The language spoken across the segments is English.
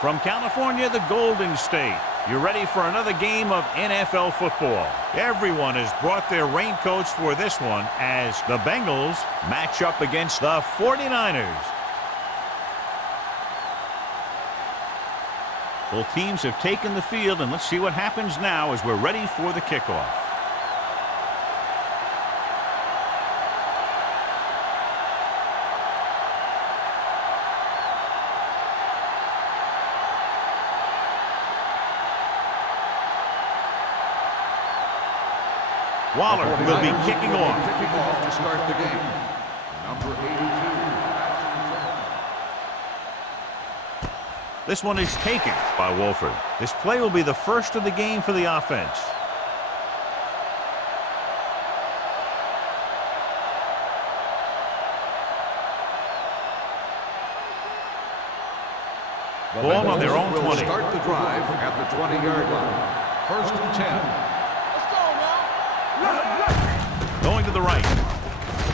From California, the Golden State, you're ready for another game of NFL football. Everyone has brought their raincoats for this one as the Bengals match up against the 49ers. Both teams have taken the field, and let's see what happens now as we're ready for the kickoff. Waller will be kicking off. To start the game. Number 82. This one is taken by Wolford. This play will be the first of the game for the offense. Ball on their own 20. Start the drive at the 20-yard line. First and 10. Going to the right.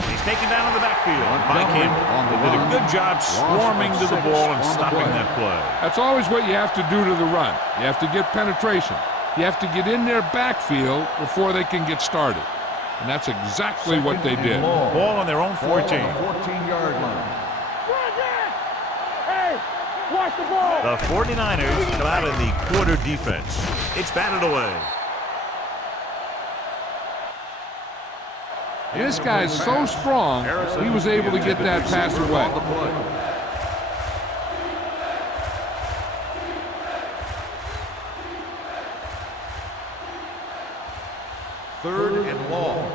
He's taken down in the backfield by Kim. They did a good job swarming to the ball and stopping that play. That's always what you have to do to the run. You have to get penetration. You have to get in their backfield before they can get started. And that's exactly what they did. Ball on their own 14. 14-yard line. Hey, watch the ball. The 49ers come out in the quarter defense. It's batted away. This guy's so strong, he was able to get that pass away. Third and long.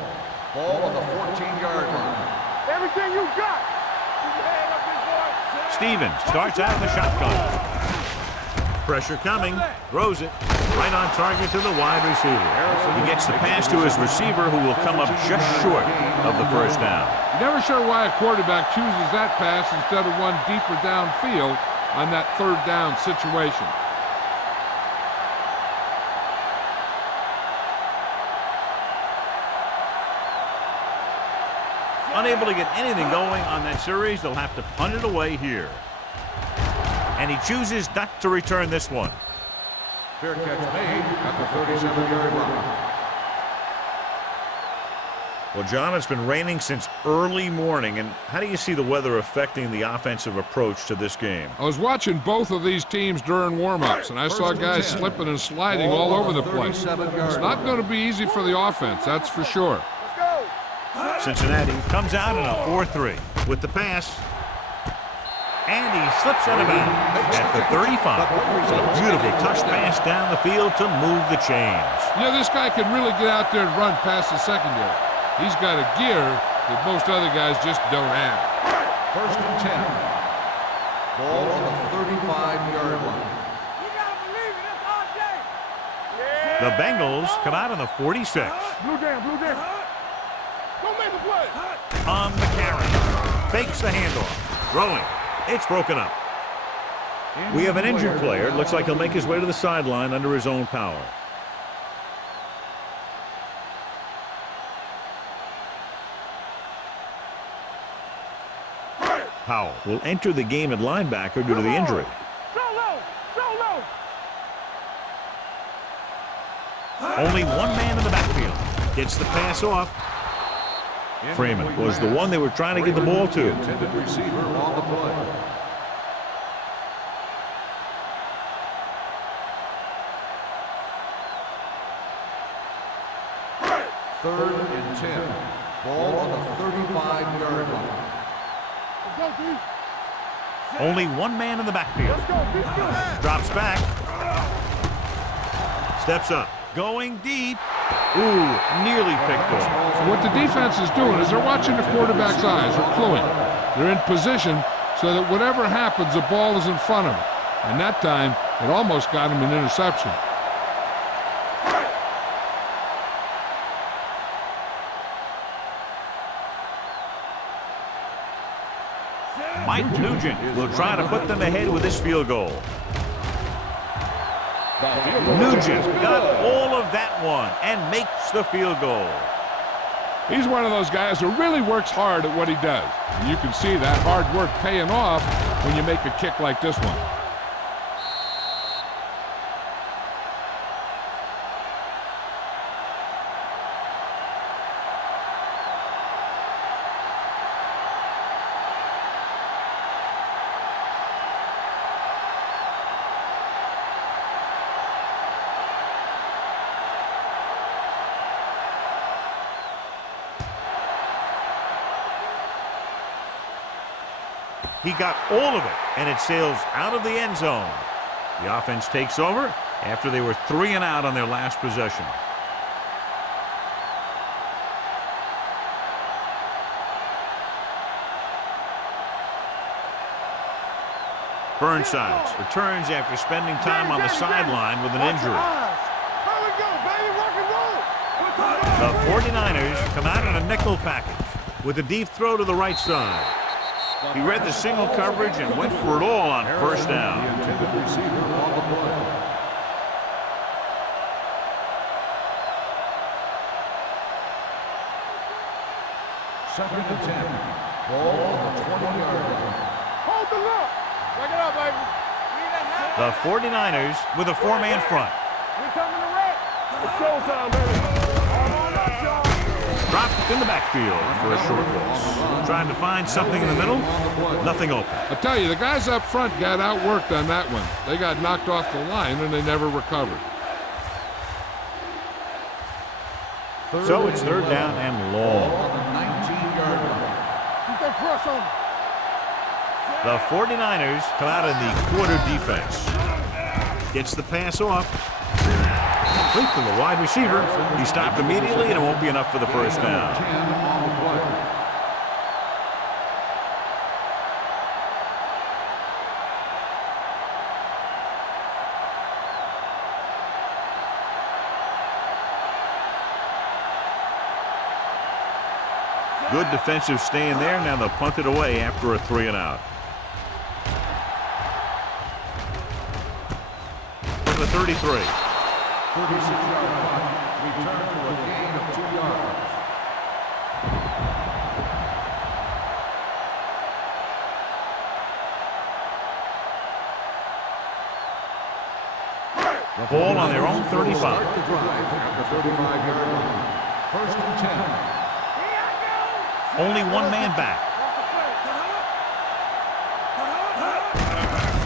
Ball on the 14-yard line. Everything you got. Stevens starts out in the shotgun. Pressure coming. Throws it. Right on target to the wide receiver. He gets the pass to his receiver, who will come up just short of the first down. Never sure why a quarterback chooses that pass instead of one deeper downfield on that third down situation. Unable to get anything going on that series, they'll have to punt it away here. And he chooses not to return this one. Fair catch made at the 37-yard line. Well, John, it's been raining since early morning, and how do you see the weather affecting the offensive approach to this game? I was watching both of these teams during warm-ups, and I saw guys slipping and sliding all over the place. It's not going to be easy for the offense, that's for sure. Cincinnati comes out in a 4-3 with the pass. And he slips out of bounds at the 35. It's a beautiful touch pass down the field to move the chains. Yeah, this guy can really get out there and run past the secondary. He's got a gear that most other guys just don't have. First and 10. Ball on the 35-yard line. You gotta believe it. It's all day. The Bengals come out on the 46. Blue down, blue down. Don't make the play. On the carry. Fakes the handoff. Throwing. It's broken up. We have an injured player. It looks like he'll make his way to the sideline under his own power. Powell will enter the game at linebacker due to the injury. Only one man in the backfield. Gets the pass off. Freeman was the one they were trying to get the ball to. Intended receiver on the play. Third and 10. Ball on the 35-yard line. Only one man in the backfield. Drops back. Steps up. Going deep. Ooh, nearly picked off. So what the defense is doing is they're watching the quarterback's eyes. They're cluing. They're in position so that whatever happens, the ball is in front of them. And that time, it almost got him an interception. Mike Nugent will try to put them ahead with this field goal. Nugent got all of that one and makes the field goal. He's one of those guys who really works hard at what he does. And you can see that hard work paying off when you make a kick like this one. He got all of it, and it sails out of the end zone. The offense takes over after they were 3 and out on their last possession. Burnside returns after spending time on the sideline with an injury. Here we go, baby, rock and roll. The 49ers come out in a nickel package with a deep throw to the right side. He read the single coverage and went for it all on first down. The intended receiver on the play. Second and 10. Ball on the 20-yard line. Hold the look. Check it out, baby. The 49ers with a 4-man front. We coming to wreck. It's showtime, baby. All up, y'all. Dropped in the backfield for a short loss. Trying to find something in the middle. Nothing open. I tell you, the guys up front got outworked on that one. They got knocked off the line and they never recovered. So it's third down and long. On the 19-yard line. Keep that press on. The 49ers come out in the quarter defense. Gets the pass off. Complete to the wide receiver. He stopped immediately, and it won't be enough for the first down. 10 on the play. Good defensive stand there. Now they'll punt it away after a 3 and out. From the 33. 36-yard line. Return for a gain of 2 yards. Ball on their own 35. Start the drive at the 35-yard line. First and 10. Only one man back.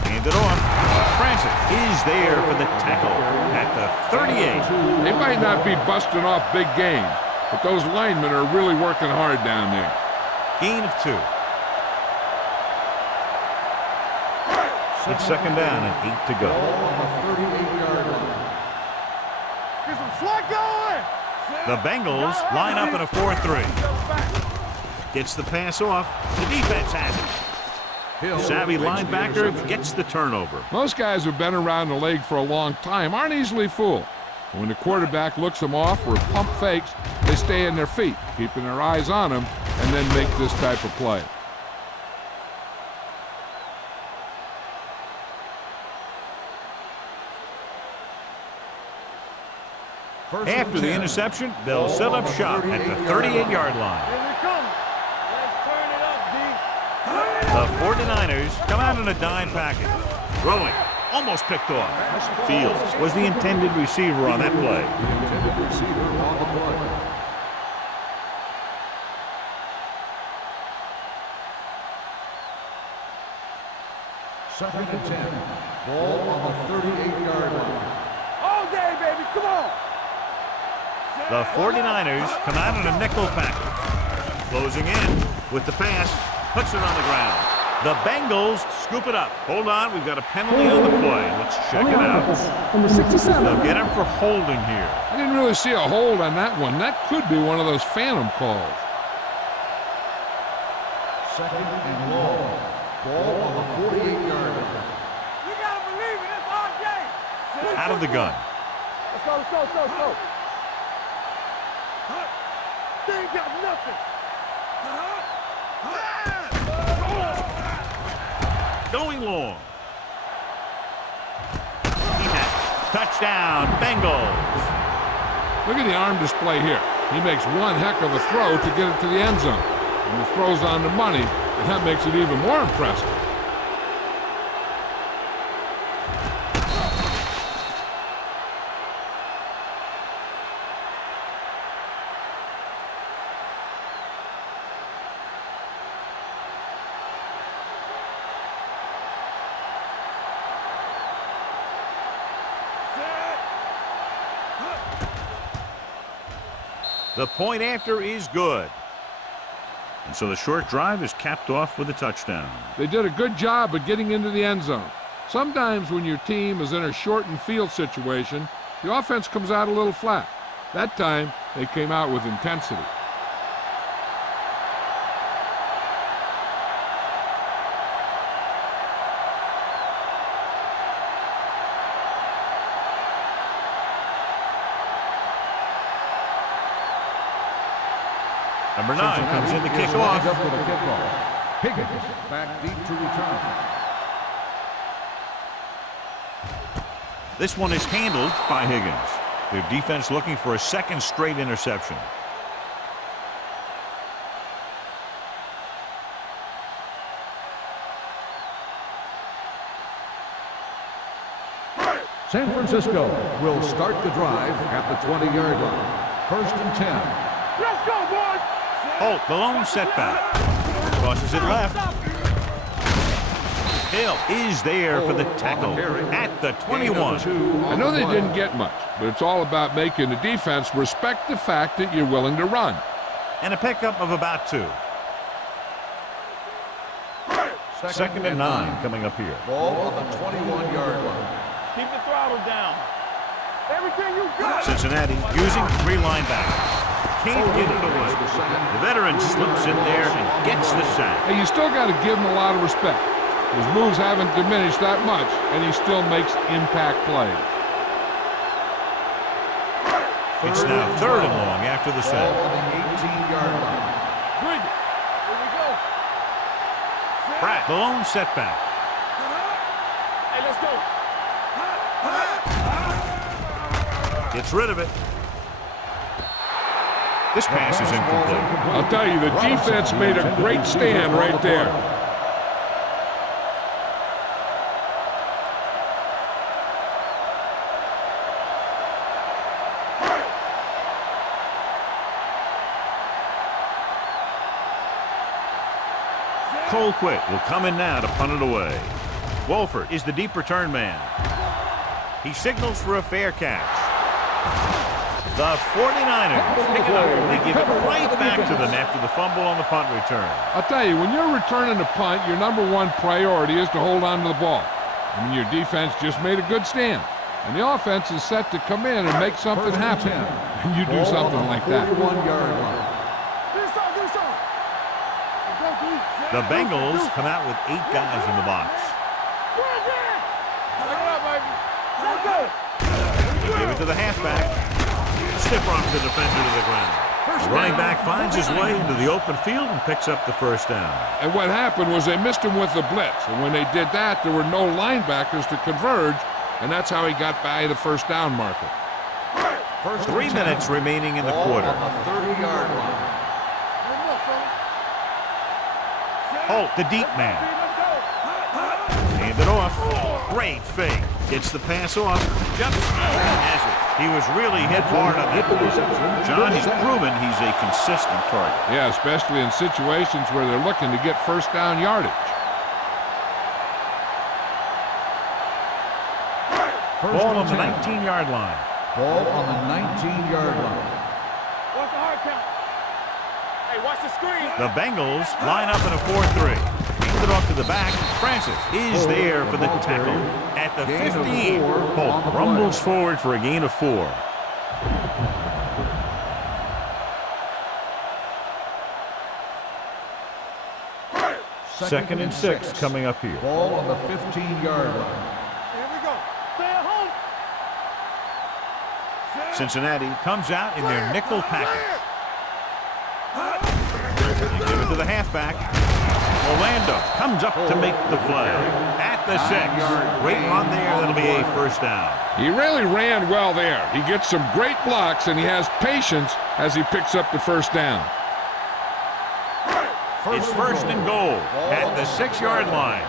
Hand it off. Francis is there for the tackle at the 38. They might not be busting off big game, but those linemen are really working hard down there. Gain of 2. It's second down and 8 to go. On the 38-yard line. Get some slack going. The Bengals line up in a 4-3. Gets the pass off. The defense has it. Savvy linebacker gets the turnover. Most guys who've been around the league for a long time aren't easily fooled. When the quarterback looks them off or pump fakes, they stay in their feet, keeping their eyes on them, and then make this type of play. After the interception, they'll set up shop at the 38-yard line. Here we come. Let's turn it up, D. The 49ers come out in a dime package. Throwing. Almost picked off. Fields was the intended receiver on that play. The intended receiver on the play. Second and 10. Ball on the 38-yard line. All day, baby. Come on. The 49ers come out in a nickel package. Closing in with the pass. Puts it on the ground. The Bengals scoop it up. Hold on, we've got a penalty on the play. Let's check it out. Number 67. They'll get him for holding here. I didn't really see a hold on that one. That could be one of those phantom calls. Second and long. Ball on the 48-yard line. You gotta believe it. It's our game. Out of the gun. Let's go, let's go, let's go, let's go. They ain't got nothing. Going long. He has it. Touchdown, Bengals. Look at the arm display here. He makes one heck of a throw to get it to the end zone. And the throw's on the money, and that makes it even more impressive. The point after is good. And so the short drive is capped off with a touchdown. They did a good job of getting into the end zone. Sometimes when your team is in a shortened field situation, the offense comes out a little flat. That time, they came out with intensity. Number 9 comes in to kick off. Up for the kickoff. Higgins back deep to return. This one is handled by Higgins. Their defense looking for a second straight interception. San Francisco will start the drive at the 20-yard line. 1st and 10. Let's go, boys! Holt, the lone setback. Crosses it left. Hill is there for the tackle at the 21. I know they didn't get much, but it's all about making the defense respect the fact that you're willing to run. And a pickup of about 2. 2nd and 9 coming up here. Ball on the 21-yard line. Keep the throttle down. Everything you got. Cincinnati using 3 linebackers. Can't get it away. The veteran slips in there and gets the sack. Hey, you still got to give him a lot of respect. His moves haven't diminished that much, and he still makes impact plays. It's now 3rd and long after the sack. Ball on the 18-yard line. Bring it. Here we go. Pratt, the lone setback. Hey, let's go. Gets rid of it. This pass is incomplete. I'll tell you, the defense made a great stand right there. Colquitt will come in now to punt it away. Wolford is the deep return man. He signals for a fair catch. The 49ers pick it up. They give it right back to them after the fumble on the punt return. I'll tell you, when you're returning a punt, your number one priority is to hold on to the ball. I mean, your defense just made a good stand. And the offense is set to come in and make something happen. And you do something like that. 41-yard line. The Bengals come out with 8 guys in the box. They give it to the halfback. Stiff rocks the defender to the ground. The running back finds his way into the open field and picks up the 1st down. And what happened was they missed him with the blitz. And when they did that, there were no linebackers to converge, and that's how he got by the 1st down marker. 3 minutes remaining in the quarter. On the 30-yard line. Holt, the deep man. Hand it off. Great fake. Gets the pass off. Jumps. Has it. He was really hit hard on that. John, he's proven he's a consistent target. Yeah, especially in situations where they're looking to get 1st down yardage. Ball on the 19-yard line. Ball on the 19-yard line. What's the hard count? Hey, watch the screen. The Bengals line up in a 4-3. Hand it off to the back. Francis is there for the tackle at the 15. Holt rumbles forward for a gain of 4. Second and 6 coming up here. Ball on the 15-yard line. Here we go. Stay at home. Cincinnati comes out in their nickel package. They give it to the halfback. Orlando comes up to make the play at the 6. Great run there. That'll be a 1st down. He really ran well there. He gets some great blocks, and he has patience as he picks up the 1st down. It's 1st and goal at the 6-yard line.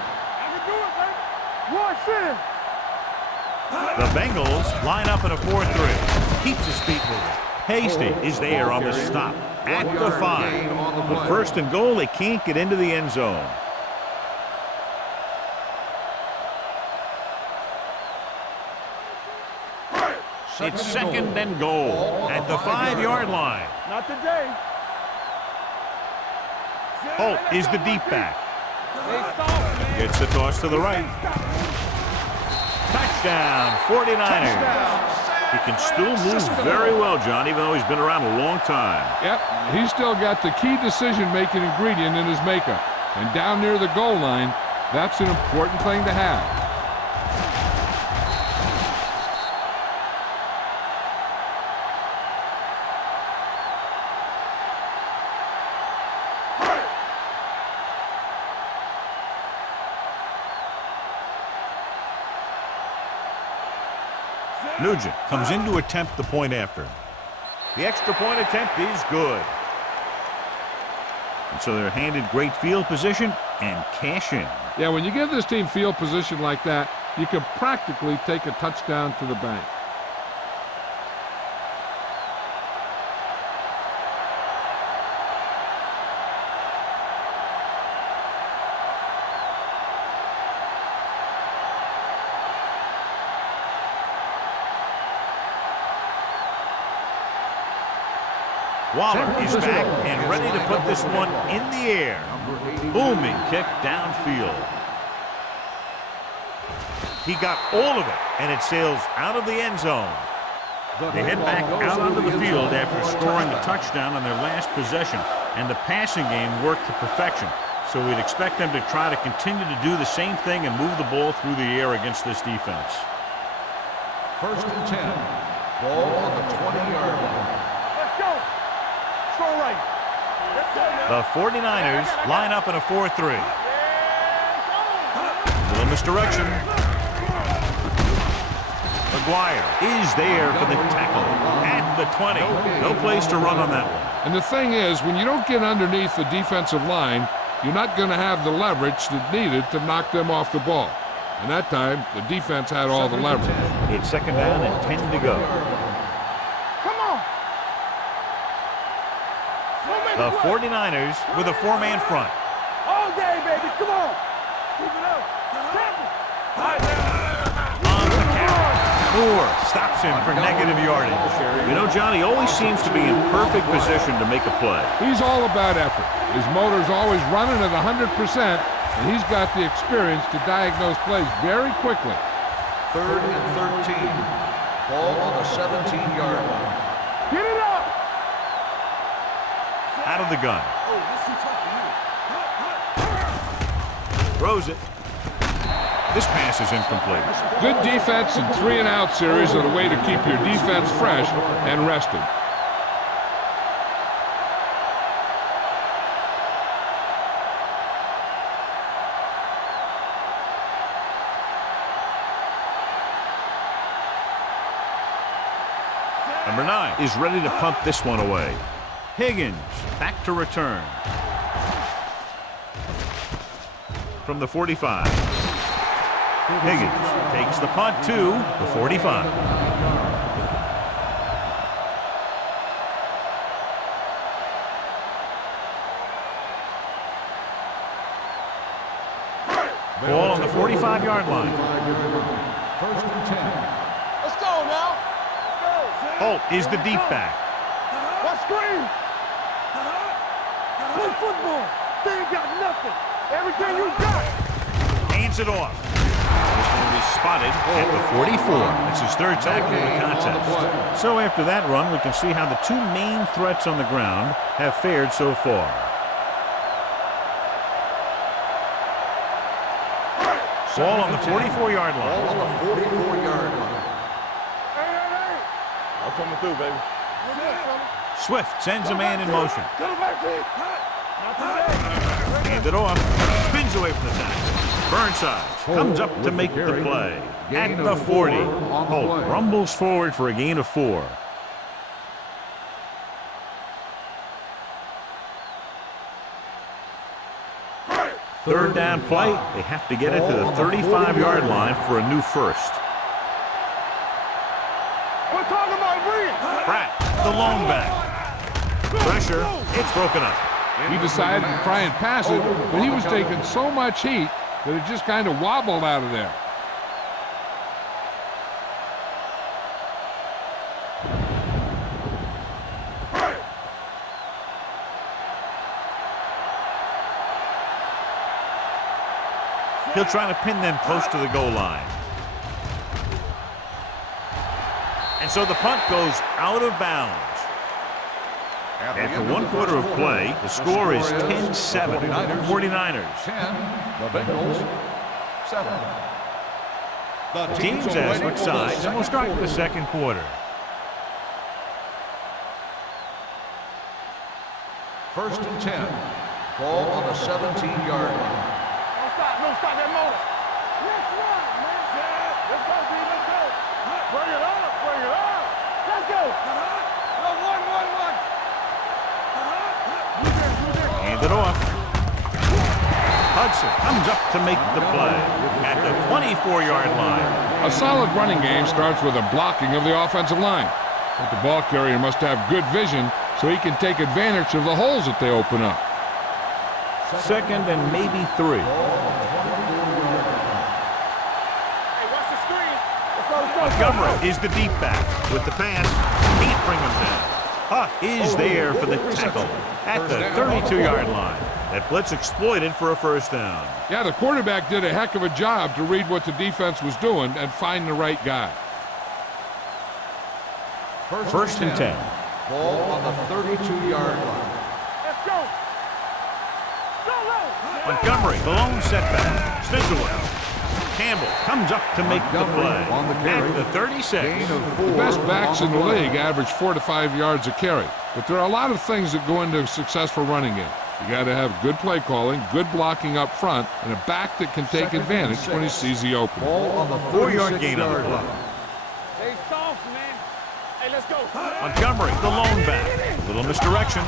The Bengals line up in a 4-3. Keeps his feet moving. Hasty is there on the stop at the 5. But 1st and goal, they can't get into the end zone. It's 2nd and goal at the 5-yard line. Not today. Holt is the deep back. They soft, man. Gets the toss to the right. Touchdown, 49ers. He can still move very well, John, even though he's been around a long time. Yep, he's still got the key decision-making ingredient in his makeup. And down near the goal line, that's an important thing to have. Nugent comes in to attempt the point after. The extra point attempt is good. And so they're handed great field position and cash in. Yeah, when you give this team field position like that, you can practically take a touchdown to the bank. Waller is back and ready to put this one in the air. Booming kick downfield. He got all of it, and it sails out of the end zone. They head back out onto the field after scoring a touchdown on their last possession, and the passing game worked to perfection. So we'd expect them to try to continue to do the same thing and move the ball through the air against this defense. 1st and 10. Ball on the 20-yard line. Let's go. Let's go right. Let's go now. The 49ers line up in a 4-3. Little misdirection. McGuire is there for the tackle at the 20. No place to run on that one. And the thing is, when you don't get underneath the defensive line, you're not going to have the leverage that's needed to knock them off the ball. And that time, the defense had all the leverage. It's 2nd down and 10 to go. Come on. The 49ers with a 4-man front. All day, baby. Come on. Keep it up. Tackle. On the count. Moore stops him for negative yardage. You know, Johnny always seems to be in perfect position to make a play. He's all about effort. His motor's always running at 100%, and he's got the experience to diagnose plays very quickly. 3rd and 13. Ball on the 17-yard line. Get it up. Out of the gun. Throws it. This pass is incomplete. Good defense and 3-and-out series are the way to keep your defense fresh and rested. Number 9 is ready to punt this one away. Higgins back to return. From the 45. Higgins takes the punt to the 45. Ball on the 45-yard line. 1st and 10. Let's go now. Let's go. Holt is the deep back. What screen? Play football. They ain't got nothing. Everything you got. Hands it off. This one is spotted at the 44. That's his 3rd tackle of the contest. So after that run, we can see how the 2 main threats on the ground have fared so far. Ball on the 44-yard Ball line. on the 44-yard line. Hey. I'm coming through, baby. Swift sends a man in motion. Get him back, T. Hand it off. Spins away from the tackle. Burnside comes up to make the play. At the 40. Holt rumbles forward for a gain of 4. Third down play. They have to get it to the 35-yard line for a new first. We're talking about bringing. Pratt, the lone back. Pressure. It's broken up. He decided to try and pass it, but he was taking so much heat that it just kind of wobbled out of there. He'll try to pin them close to the goal line. And so the punt goes out of bounds. After 1 quarter of play, the score is 10-7. 49ers. 10. The Bengals 7. The Teams have switched sides, and we'll start the second quarter. First and 10. Ball on the 17-yard line. Don't stop that motor. Let's run, man. Let's go, D. Let's go. Bring it up. Bring it up. Let's go. No, one. Hand it off. Hudson comes up to make the play at the 24-yard line. A solid running game starts with a blocking of the offensive line. But the ball carrier must have good vision so he can take advantage of the holes that they open up. Second and maybe 3. Hey, watch the screen. Let's go. Montgomery is the deep back with the pass. Can't bring him down. Huff is there for the tackle at the 32-yard line. That blitz exploited for a first down. Yeah, the quarterback did a heck of a job to read what the defense was doing and find the right guy. First and 10. Ball on the 32-yard line. Let's go. Montgomery, the lone setback. Stidlewell. Campbell comes up to make the play on the carry. at the 36. Gain of 4. The best backs in the league average 4 to 5 yards a carry. But there are a lot of things that go into a successful running game. You got to have good play calling, good blocking up front, and a back that can take advantage when he sees the opening. Ball on the 4-yard gain on the play. Stay soft, man. Hey, let's go. Montgomery, the lone back. Little misdirection.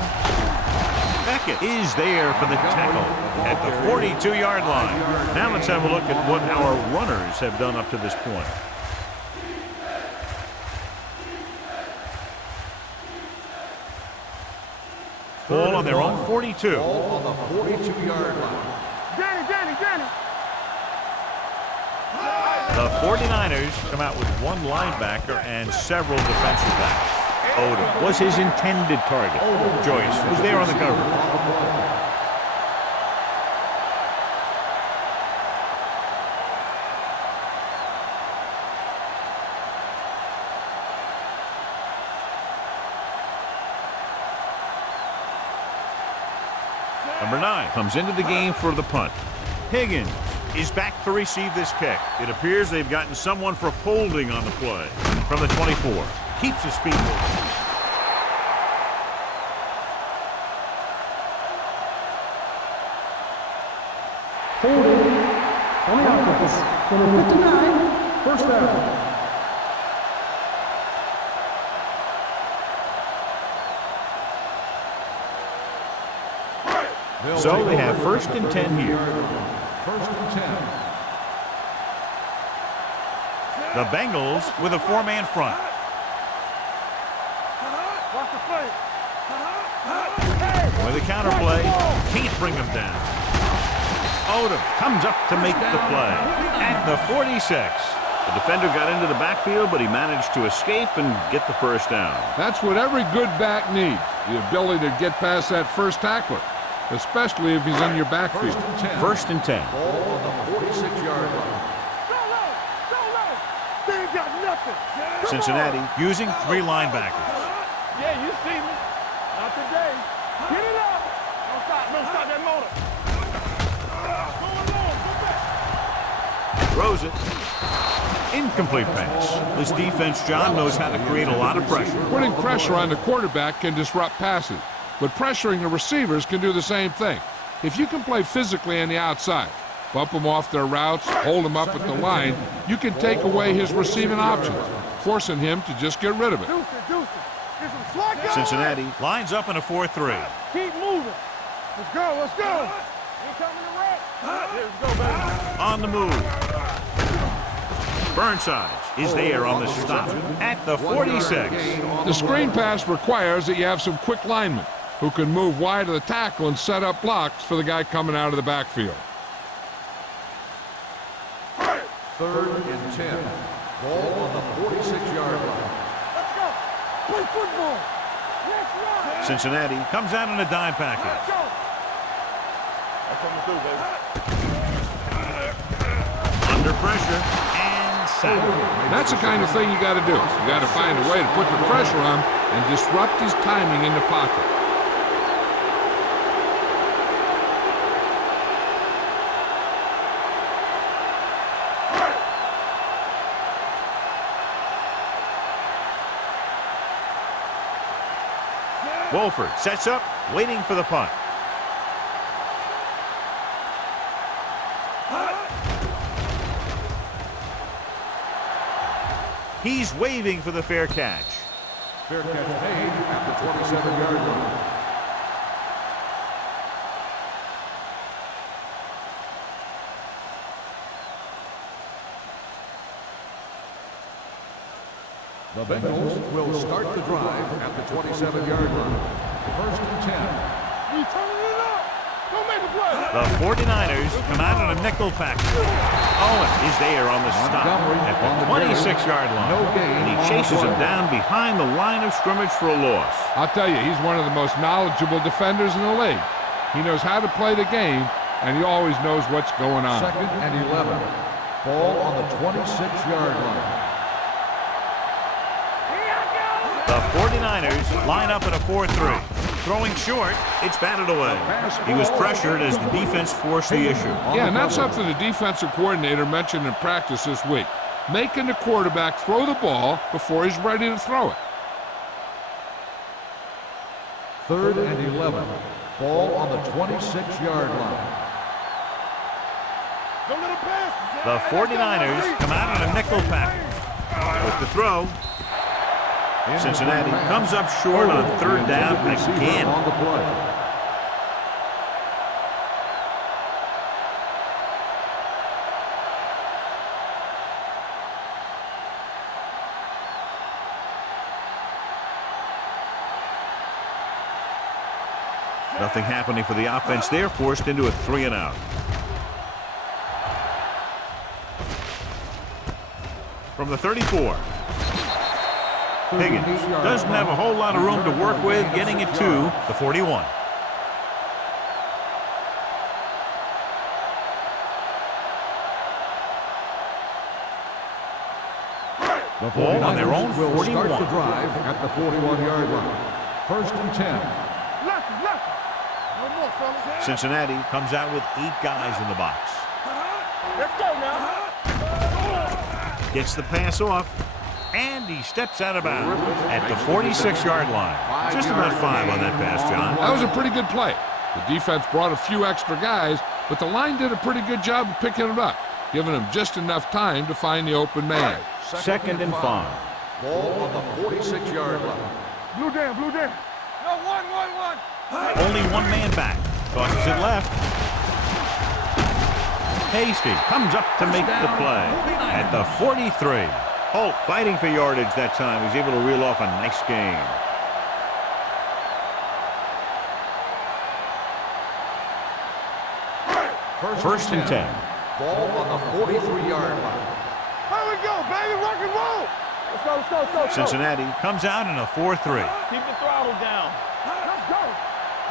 Beckett is there for the tackle at the 42-yard line. Now let's have a look at what our runners have done up to this point. Ball on their own 42. Ball on the 42-yard line. Danny. The 49ers come out with one linebacker and several defensive backs. Odom was his intended target. Joyce was there on the cover. Number 9 comes into the game for the punt. Higgins is back to receive this kick. It appears they've gotten someone for holding on the play. From the 24. Keeps his feet moving. Holding on the offense. Number 59, first down. So they have first and 10 here. First and 10. The Bengals with a 4-man front. Watch the play. With a counter play, can't bring him down. Odom comes up to make the play at the 46. The defender got into the backfield, but he managed to escape and get the first down. That's what every good back needs, the ability to get past that first tackler, especially if he's in your backfield. First and 10. Ball on the 46-yard line. They ain't got nothing. Cincinnati using 3 linebackers. Yeah, you see me. Not today. Get it up. Don't stop that motor. Throws it. Incomplete pass. This defense, John, knows how to create a lot of pressure. Putting pressure on the quarterback can disrupt passes, but pressuring the receivers can do the same thing. If you can play physically on the outside, bump them off their routes, hold them up at the line, you can take away his receiving options, forcing him to just get rid of it. Deuce it. Get some slack going. Cincinnati lines up in a 4-3. Keep moving. Let's go. Ain't coming to wreck. Let's go, baby. On the move. Burnside is there on the stop at the 46. The screen pass requires that you have some quick linemen who can move wide of the tackle and set up blocks for the guy coming out of the backfield. Third and 10. Ball on the 46-yard line. Let's go. Play football. Let's run. Cincinnati comes out in a dime package. Let's go. That's what I'm going to do, baby. under pressure and sacked. That's the kind of thing you got to do. You got to find a way to put the pressure on and disrupt his timing in the pocket. Wolford sets up, waiting for the punt. He's waving for the fair catch. Fair catch made at the 27-yard line. The Bengals will start the drive at the 27-yard line. First and 10. You turning it up. Don't make a play. The 49ers come out on a nickel package. Owen is there on the stop at the 26-yard line. No gain And he on the chases him play. down behind the line of scrimmage for a loss. I'll tell you, he's one of the most knowledgeable defenders in the league. He knows how to play the game, and he always knows what's going on. Second and 11. Ball on the 26-yard line. The 49ers line up at a 4-3. Throwing short, it's batted away. He was pressured as the defense forced the issue. Yeah, and that's something the defensive coordinator mentioned in practice this week. Making the quarterback throw the ball before he's ready to throw it. Third and 11. Ball on the 26-yard line. Don't let him pass. The 49ers come out on a nickel package. With the throw, Cincinnati comes up short on third down again. On the play. Nothing happening for the offense there, forced into a 3-and-out. From the 34. Higgins doesn't have a whole lot of room to work with, getting it to the 41. The Ball on their own 49ers will 41. start the drive at the 41-yard line. First and 10. Lefty, lefty. No more, fellas. Cincinnati comes out with 8 guys in the box. Let's go now. Gets the pass off, and he steps out of bounds at the 46-yard line. Just about 5 on that pass, John. That was a pretty good play. The defense brought a few extra guys, but the line did a pretty good job of picking it up, giving them just enough time to find the open man. Second and 5. Ball on the 46-yard line. Blue down, blue down. No, one. Only one man back. Tosses it left. Hasty comes up to make the play at the 43. Holt fighting for yardage that time. He's able to reel off a nice gain. First and 10. Ball on the 43-yard line. Here we go, baby. Rock and roll. Let's go. Cincinnati comes out in a 4-3. Keep the throttle down. Let's go.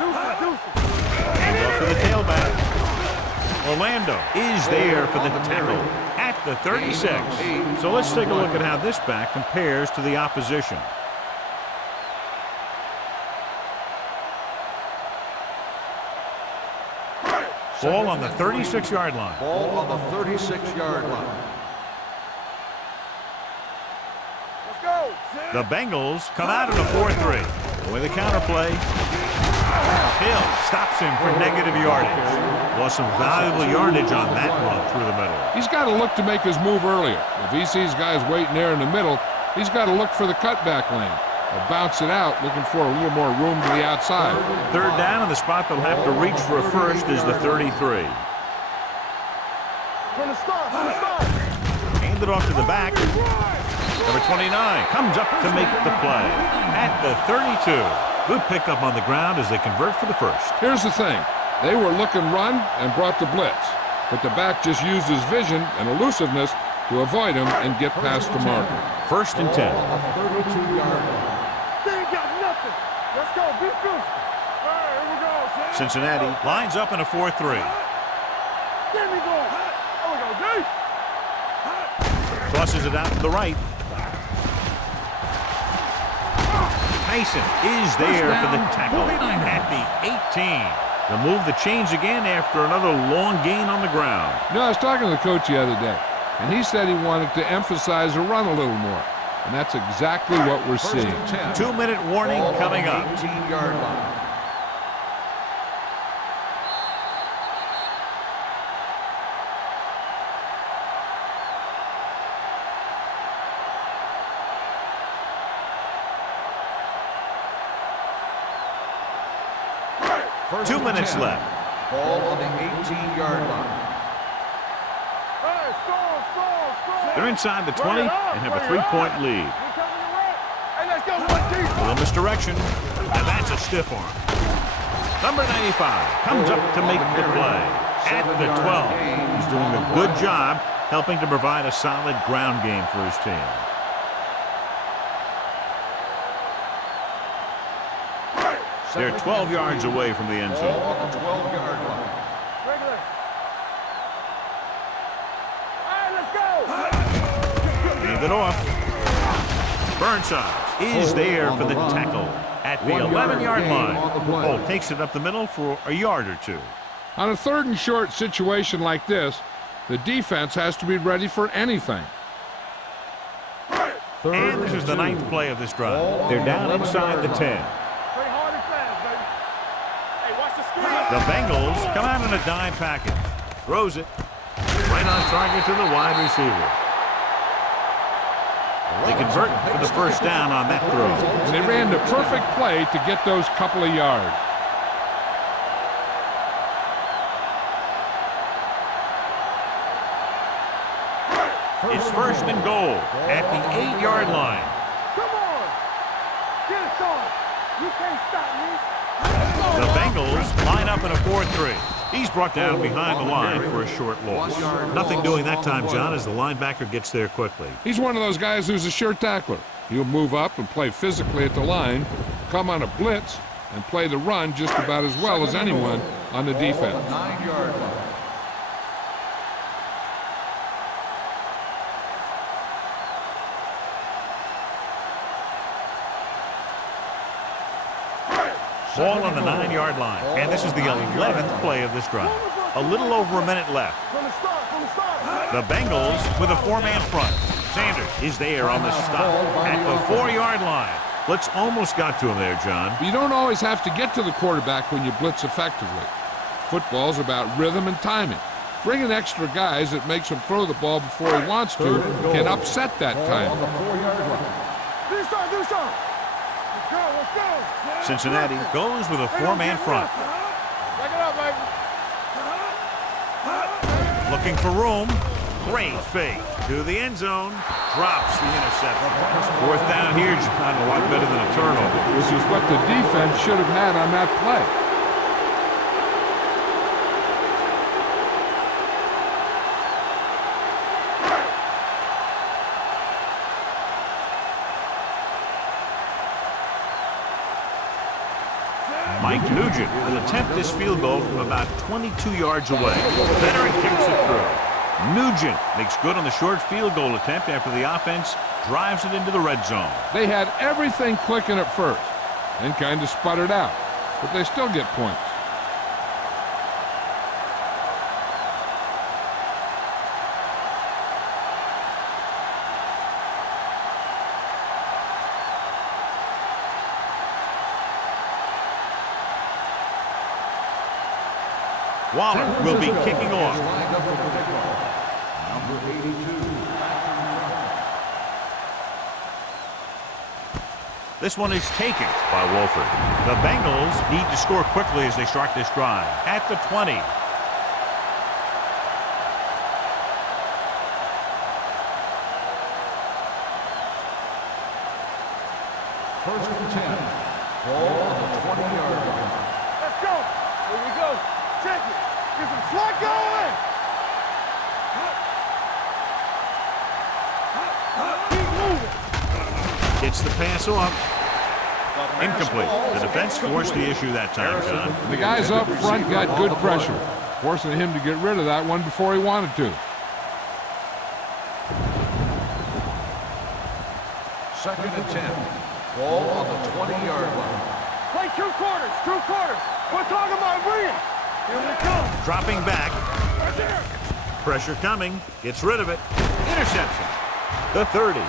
Deuces. And off to the tailback. Orlando is there for the tackle at the 36. So let's take a look at how this back compares to the opposition. Ball on the 36-yard line. Ball on the 36-yard line. Let's go. The Bengals come out in a 4-3. With a counter play. Hill stops him for negative yardage. Lost some valuable yardage on that run through the middle. He's got to look to make his move earlier. If he sees guys waiting there in the middle, he's got to look for the cutback lane. Or bounce it out, looking for a little more room to the outside. Third down, and the spot they'll have to reach for a first is the 33. From the start. Hand it off to the back. Number 29 comes up to make the play at the 32. Good pickup on the ground as they convert for the first. Here's the thing. They were looking run and brought the blitz. But the back just used his vision and elusiveness to avoid him and get past the marker. First and 10. On the 32-yard line. They ain't got nothing. Let's go. Be good. All right, here we go. Cincinnati lines up in a 4-3. Get me going. There we go, D. Tosses it out to the right. Tyson is there for the tackle at the 18. The move the chains again after another long gain on the ground. You know, I was talking to the coach the other day, and he said he wanted to emphasize the run a little more. And that's exactly what we're seeing. 2-minute warning coming up. 18-yard line. First 2 minutes left. Ball on the 18-yard line. Hey, score. They're inside the 20 and have a 3-point lead. We're coming to work. Hey, let's go, one deep. A little misdirection, and that's a stiff arm. Number 95 comes up to make the play at the 12. He's doing a good job helping to provide a solid ground game for his team. They're 12 yards away from the end zone. Ball on the 12-yard line. Regular. All right, let's go. Hand it off. Burnside is there for the tackle at the 11-yard line. Ball takes it up the middle for a yard or two. On a 3rd and short situation like this, the defense has to be ready for anything. And this is the 9th play of this drive. They're down inside the 10. Play hard and fast, baby. Hey, watch the screen. The Bengals come out in a dime package. Throws it right on target to the wide receiver. They convert for the first down on that throw. And they ran the perfect play to get those couple of yards. It's 1st and goal at the 8-yard line. Come on. Get it started. You can't stop me. The Bengals line up in a 4-3. He's brought down behind the line for a short loss. Nothing doing that time, John, as the linebacker gets there quickly. He's one of those guys who's a sure tackler. He'll move up and play physically at the line, come on a blitz, and play the run just about as well as anyone on the defense. 9-yard line. Ball on the 9-yard line. And this is the 11th play of this drive. A little over a minute left. From the start. The Bengals with a 4-man front. Sanders is there on the stop at the 4-yard line. Blitz almost got to him there, John. You don't always have to get to the quarterback when you blitz effectively. Football's about rhythm and timing. Bringing extra guys that makes him throw the ball before he wants to can upset that On timing. the 4-yard line. Do something. Let's go. Cincinnati goes with a 4-man front. Back it up, baby. Looking for room. Great fake to the end zone. Drops the interception. 4th down here, John, a lot better than a turnover. Which is what the defense should have had on that play. Mike Nugent will attempt this field goal from about 22 yards away. Veteran kicks it through. Nugent makes good on the short field goal attempt after the offense drives it into the red zone. They had everything clicking at first, then kind of sputtered out, but they still get points. Waller will be kicking off. Lined up for the kickoff. Number 82. This one is taken by Wolford. The Bengals need to score quickly as they start this drive. At the 20. First and 10. Ball on the 20-yard line. Let's go. Here we go. Check it. Get some slack going. Keep moving. Gets the pass off. Incomplete. The defense forced the issue that time, John. The guys up front got good pressure, forcing him to get rid of that one before he wanted to. Second and 10. Ball on the 20-yard line. Play 2 quarters, 2 quarters. We're talking about bringing. Here we come. Dropping back. Right there. Pressure coming. Gets rid of it. Interception. The 30.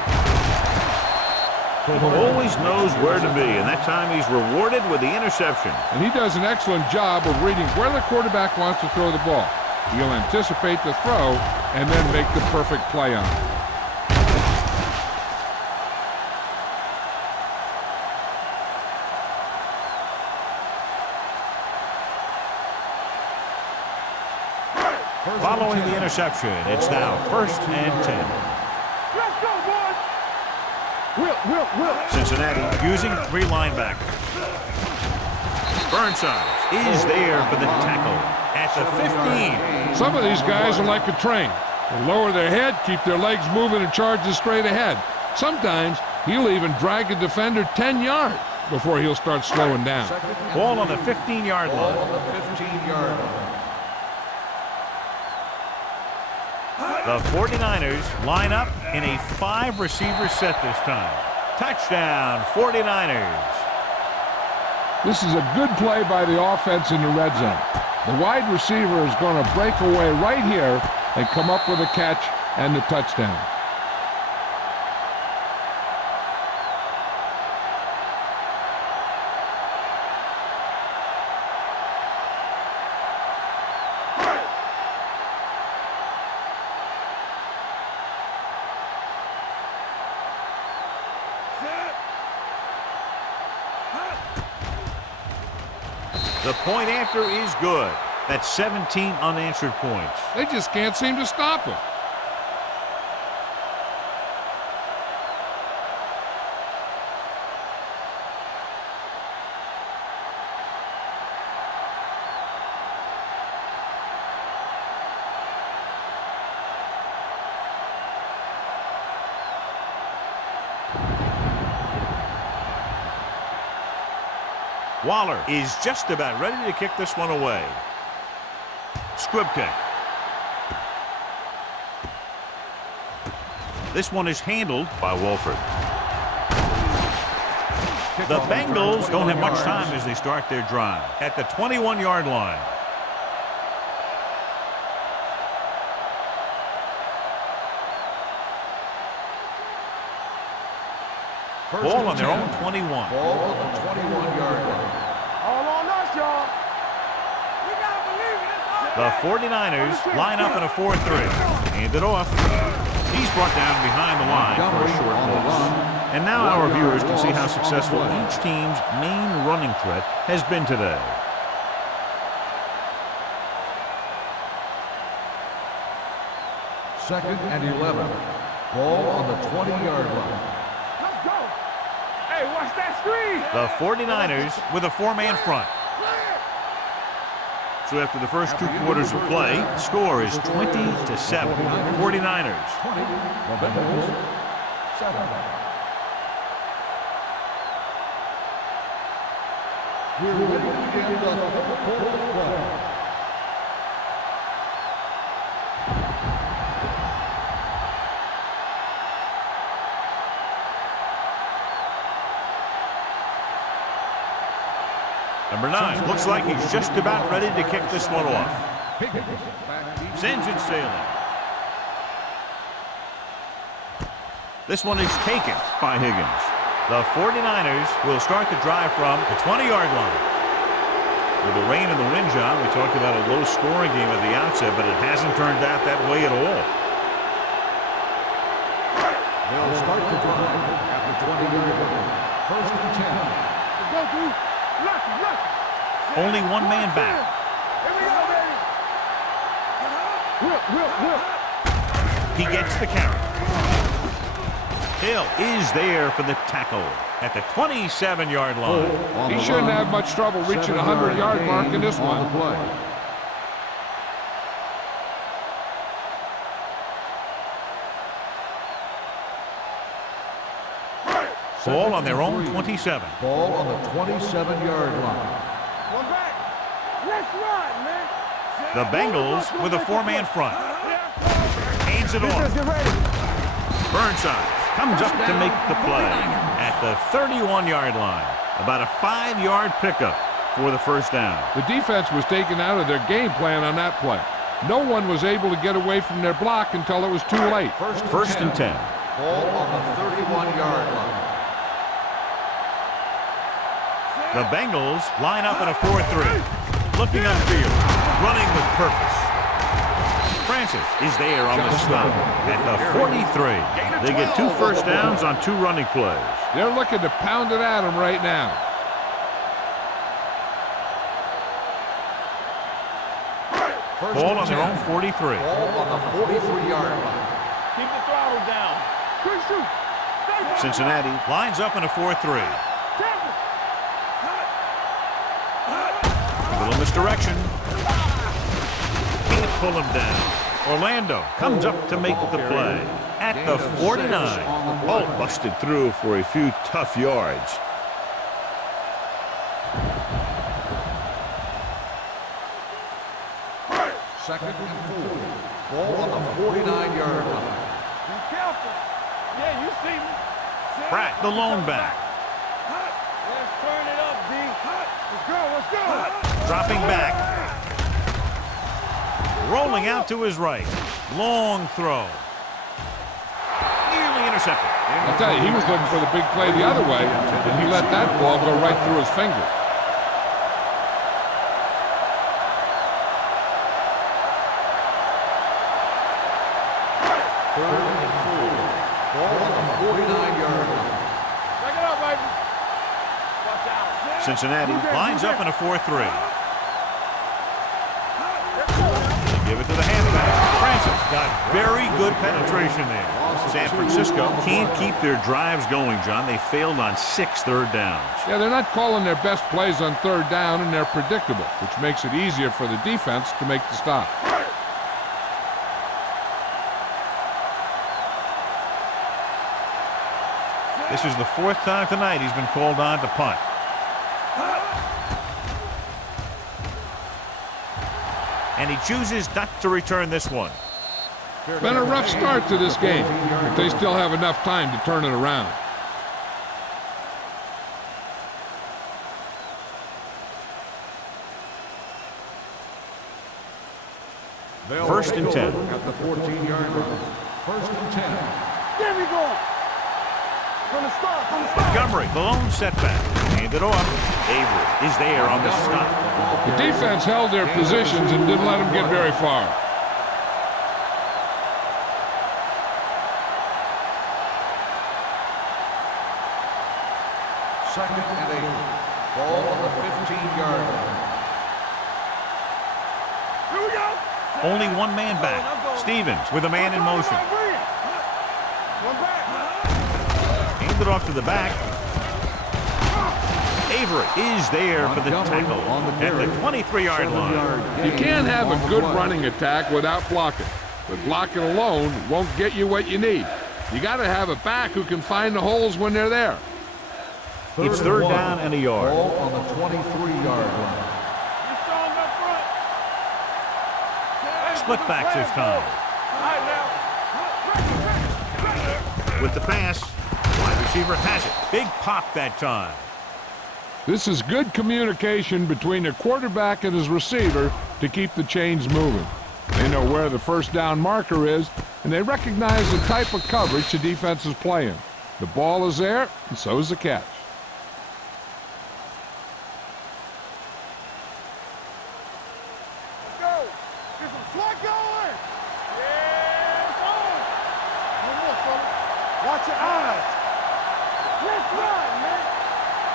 Always knows where to be, and that time he's rewarded with the interception. And he does an excellent job of reading where the quarterback wants to throw the ball. He'll anticipate the throw and then make the perfect play on it. Following the interception, it's now 1st and 10. Let's go, boys. Will. Cincinnati using 3 linebackers. Burnside is there for the tackle at the 15. Some of these guys are like a train. They lower their head, keep their legs moving, and charge straight ahead. Sometimes he'll even drag a defender 10 yards before he'll start slowing down. Ball on the 15-yard Ball line. on the 15-yard line. The 49ers line up in a 5-receiver set this time. Touchdown, 49ers. This is a good play by the offense in the red zone. The wide receiver is going to break away right here and come up with a catch and the touchdown. The point after is good. That's 17 unanswered points. They just can't seem to stop him. Waller is just about ready to kick this one away. Squib kick. This one is handled by Wolford. The Bengals don't have much time as they start their drive at the 21-yard line. Ball on their own 21. Ball on the 21-yard line. All on us, y'all. We gotta believe it. It's all The 49ers line up in a 4-3. Hand it off. He's brought down behind the line for a short loss. And now our viewers can see how successful each team's main running threat has been today. Second and 11. Ball on the 20-yard line. Let's go. Hey, watch that screen. The 49ers with a 4-man front. So after the first 2 quarters of play, the score is 20-7. 49ers. 20. The Bengals 7. We're ready to begin the fourth quarter. Number 9 looks like he's just about ready to kick this one off. Sends it sailing. This one is taken by Higgins. The 49ers will start the drive from the 20-yard line. With the rain and the wind, John, we talked about a low-scoring game at the outset, but it hasn't turned out that way at all. They'll start the drive at the 20-yard line. First and 10. Let's go, dude. Look. Only one man back. Here we go, baby. Will. He gets the carry. Hill is there for the tackle at the 27-yard line. He shouldn't have much trouble reaching the 100-yard mark in this one. Ball on their own 27. Ball on the 27-yard line. One back. Let's run, man. The Bengals with a 4-man front. Hands it off. Get ready. Burnside comes up to make the play at the 31-yard line. About a 5-yard pickup for the first down. The defense was taken out of their game plan on that play. No one was able to get away from their block until it was too late. First and 10. Ball on the 31-yard line. The Bengals line up in a 4-3. Looking upfield, running with purpose. Francis is there on the stop at the 43. They get 2 first downs on 2 running plays. They're looking to pound it at him right now. Ball on their own 43. Ball on the 43-yard line. Keep the throttle down. Quick shoot. Cincinnati lines up in a 4-3. A little misdirection. Can't pull him down. Orlando comes up to make the play at the 49. All busted through for a few tough yards. Second and 4. Ball on the 49-yard line. Be careful. Yeah, you see me. Pratt, the lone back. Let's turn it up, D. Let's go. Dropping back. Rolling out to his right. Long throw. Nearly intercepted. I'll tell you, he was looking for the big play the other way, and he let that ball go right through his finger. Third and 4. Ball on the 49-yard line. Back it up, baby. Watch out. Cincinnati lines up in a 4-3. Give it to the halfback. Francis got very good penetration there. San Francisco can't keep their drives going, John. They failed on 6 third downs. Yeah, they're not calling their best plays on third down, and they're predictable, which makes it easier for the defense to make the stop. This is the 4th time tonight he's been called on to punt. And he chooses not to return this one. Been a rough start to this game, but they still have enough time to turn it around. First and 10. At the 14-yard line. First and 10. There we go. From the start. Montgomery, the lone setback. Hand it off. Avery is there on the stop. The defense held their positions and didn't let them get very far. Second and 8. Ball on the 15-yard line. Here we go. Only one man back. Stevens with a man in motion. One back. Hand it off to the back. Avery is there for the tackle at the 23-yard line. You can't have a good running attack without blocking, but blocking alone won't get you what you need. You got to have a back who can find the holes when they're there. It's third down and a yard. Ball on the 23-yard line. You strong up front. Split backs this time. All right, now. With the pass, wide receiver has it. Big pop that time. This is good communication between the quarterback and his receiver to keep the chains moving. They know where the first down marker is, and they recognize the type of coverage the defense is playing. The ball is there, and so is the catch. Let's go. Get some slot going. Yeah, it's on. One more, fella. Watch your eyes. Let's run, man.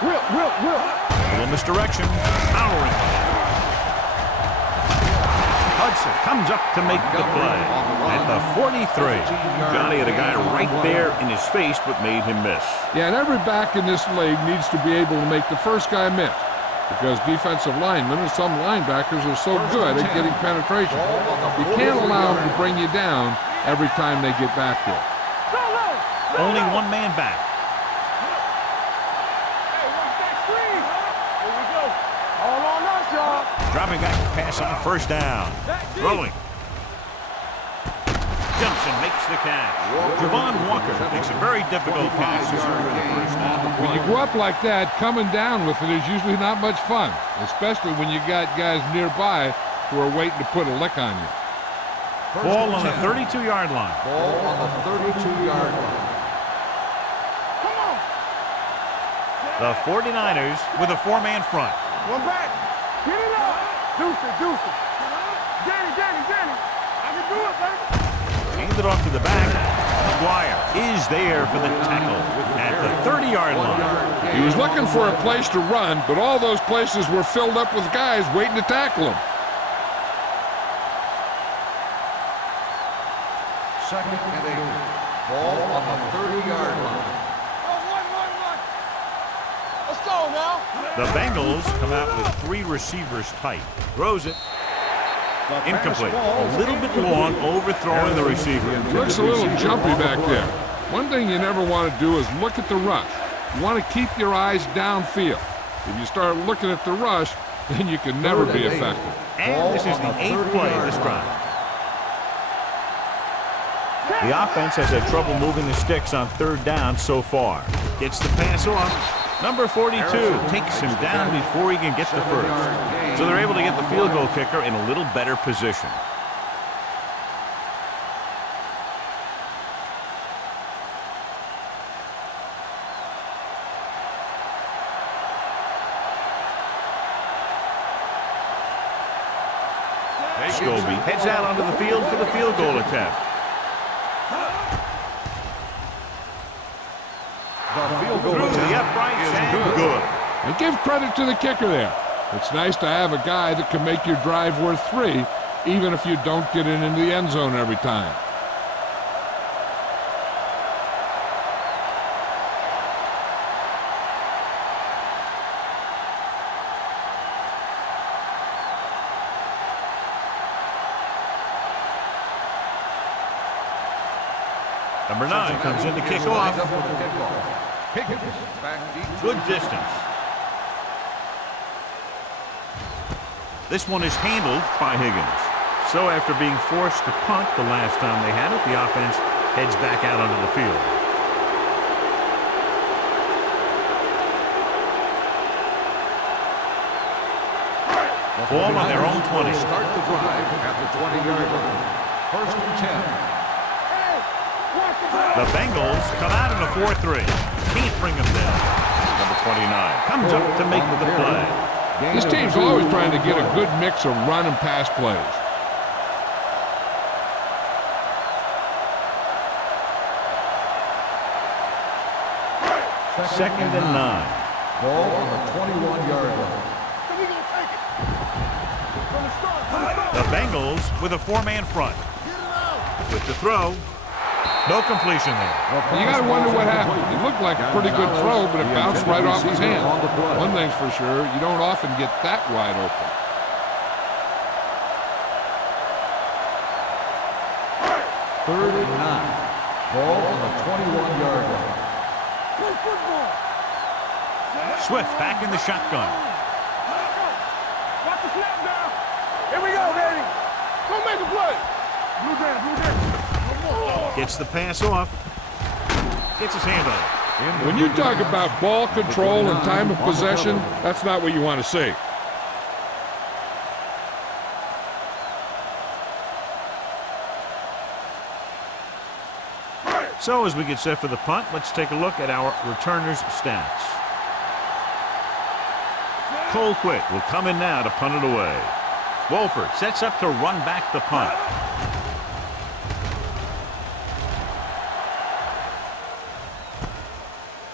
Will. A little misdirection. Powering. Hudson comes up to make the play at the 43. Johnny had a guy right there in his face, but made him miss. Yeah, and every back in this league needs to be able to make the first guy miss, because defensive linemen and some linebackers are so good at getting penetration. You can't allow them to bring you down every time they get back there. Only one man back. Hey, watch that screen. Here we go. All on us, y'all. Dropping back to pass on first down. Throwing. jumps and makes the catch. Javon Walker makes a very difficult catch this year in the first half. When you go up like that, coming down with it is usually not much fun, especially when you got guys nearby who are waiting to put a lick on you. Ball on the 32-yard line. Ball on the 32-yard line. Come on. The 49ers with a four-man front. One back. Get it up. Deuce it. Danny. I can do it, baby. Handed off to the back. McGuire is there for the tackle at the 30-yard line. He was looking for a place to run, but all those places were filled up with guys waiting to tackle him. Second and 8. Ball on the 30-yard line. One. Let's go now. The Bengals come out with three receivers tight. Throws it. Incomplete. A little bit long, overthrowing the receiver. Looks a little jumpy back there. One thing you never want to do is look at the rush. You want to keep your eyes downfield. If you start looking at the rush, then you can never be effective. And this is the 8th play of this drive. The offense has had trouble moving the sticks on third down so far. Gets the pass off. Number 42 takes him down before he can get the first. So they're able to get the field goal kicker in a little better position. Scobie heads out onto the field for the field goal attempt. Through the uprights and good. And give credit to the kicker there. It's nice to have a guy that can make your drive worth 3, even if you don't get it into the end zone every time. Number 9 comes in to kick off. Good distance. This one is handled by Higgins. So after being forced to punt the last time they had it, the offense heads back out onto the field. Ball on their own 20. Start the drive at the 20-yard line. First and 10. The Bengals come out in a 4-3. Can't bring them down. Number 29 comes up to make the play. This team's always trying to get a good mix of run and pass plays. Second and 9. Ball on the 21-yard line. The Bengals with a four-man front. With the throw. No completion there. You got to wonder what happened. It looked like a pretty good throw, but it bounced right off his hand. One thing's for sure, you don't often get that wide open. Third and 9. Ball on the 21-yard line. Swift back in the shotgun. Watch the snap down. Here we go, baby. Go make a play. Blue down. Gets the pass off. Gets his hand on it. When you talk about ball control and time of possession, that's not what you want to see. So as we get set for the punt, let's take a look at our returners' stats. Cole Quick will come in now to punt it away. Wolford sets up to run back the punt.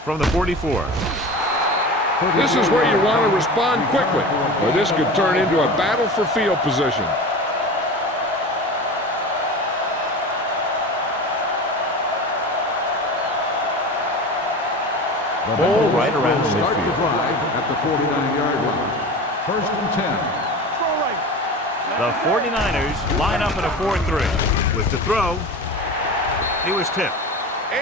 From the 44. This is where you want to respond quickly, or this could turn into a battle for field position. Ball right around the Start the midfield. drive at the 49-yard line. First and 10. The 49ers line up in a 4-3. With the throw, he was tipped.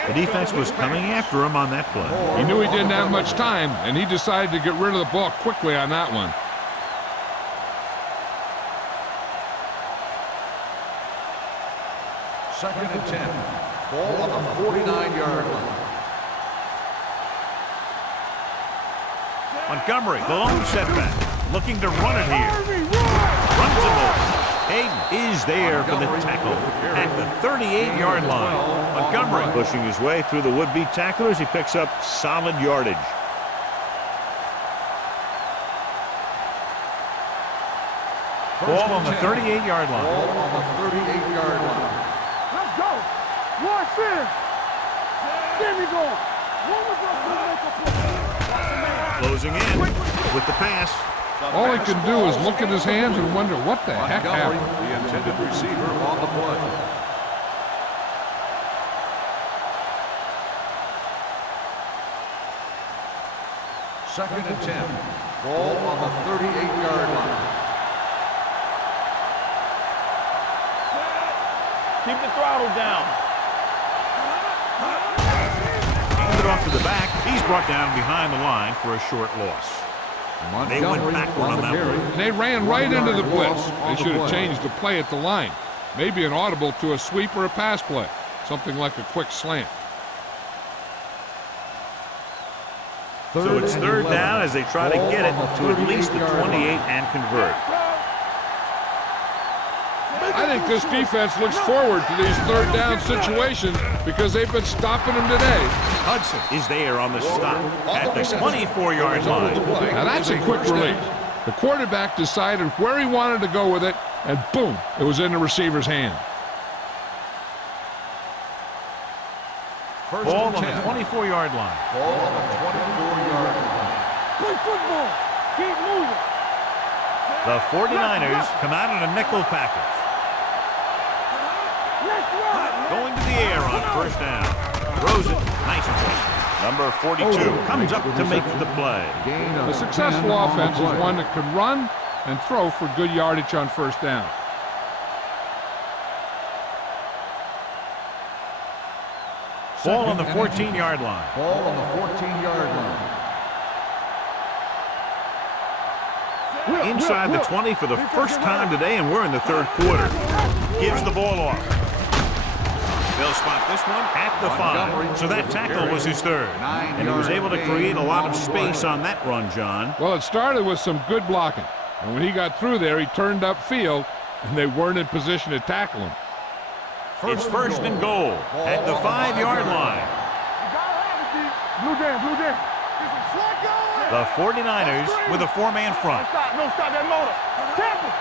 The defense was coming after him on that play. He knew he didn't have much time, and he decided to get rid of the ball quickly on that one. Second and 10. Ball on the 49-yard line. Montgomery, the lone setback, looking to run it here. Runs him over. Hayden is there for the tackle at the 38-yard line. Montgomery pushing his way through the would-be tacklers. He picks up solid yardage. Ball on the 38-yard line. Ball on the 38-yard line. Let's go. Watch it. There we go. One more go. Closing in with the pass. All he can do is look at his hands and wonder what the heck Montgomery, happened. the intended receiver, on the play. Second and 10. Ball on the 38-yard line. Keep the throttle down. Hands it off to the back. He's brought down behind the line for a short loss. They went backward on that one. They ran right into the blitz. They should have changed the play at the line. Maybe an audible to a sweep or a pass play. Something like a quick slant. So it's third down as they try to get it to at least the 28 and convert. I think this defense looks forward to these third down situations because they've been stopping them today. Hudson is there on the stop at the 24-yard line. Now that's a quick release. The quarterback decided where he wanted to go with it, and boom, it was in the receiver's hand. Ball on the 24-yard line. Ball on the 24-yard line. Play football. Keep moving. The 49ers come out in a nickel package. Let's run. Going to the air on first down. Throws it. Nice adjustment. Number 42 comes up to make the play. A successful offense is one that can run and throw for good yardage on first down. Ball on the 14-yard line. Ball on the 14-yard line. Inside the 20 for the first time today, and we're in the third quarter. Gives the ball off. They'll spot this one at the 5. So that tackle was his third. And he was able to create a lot of space on that run, John. Well, it started with some good blocking. And when he got through there, he turned upfield, and they weren't in position to tackle him. It's first and goal at the 5-yard line. Blue jam, blue jam. The 49ers with a 4-man front. No, stop that motor. Tackle.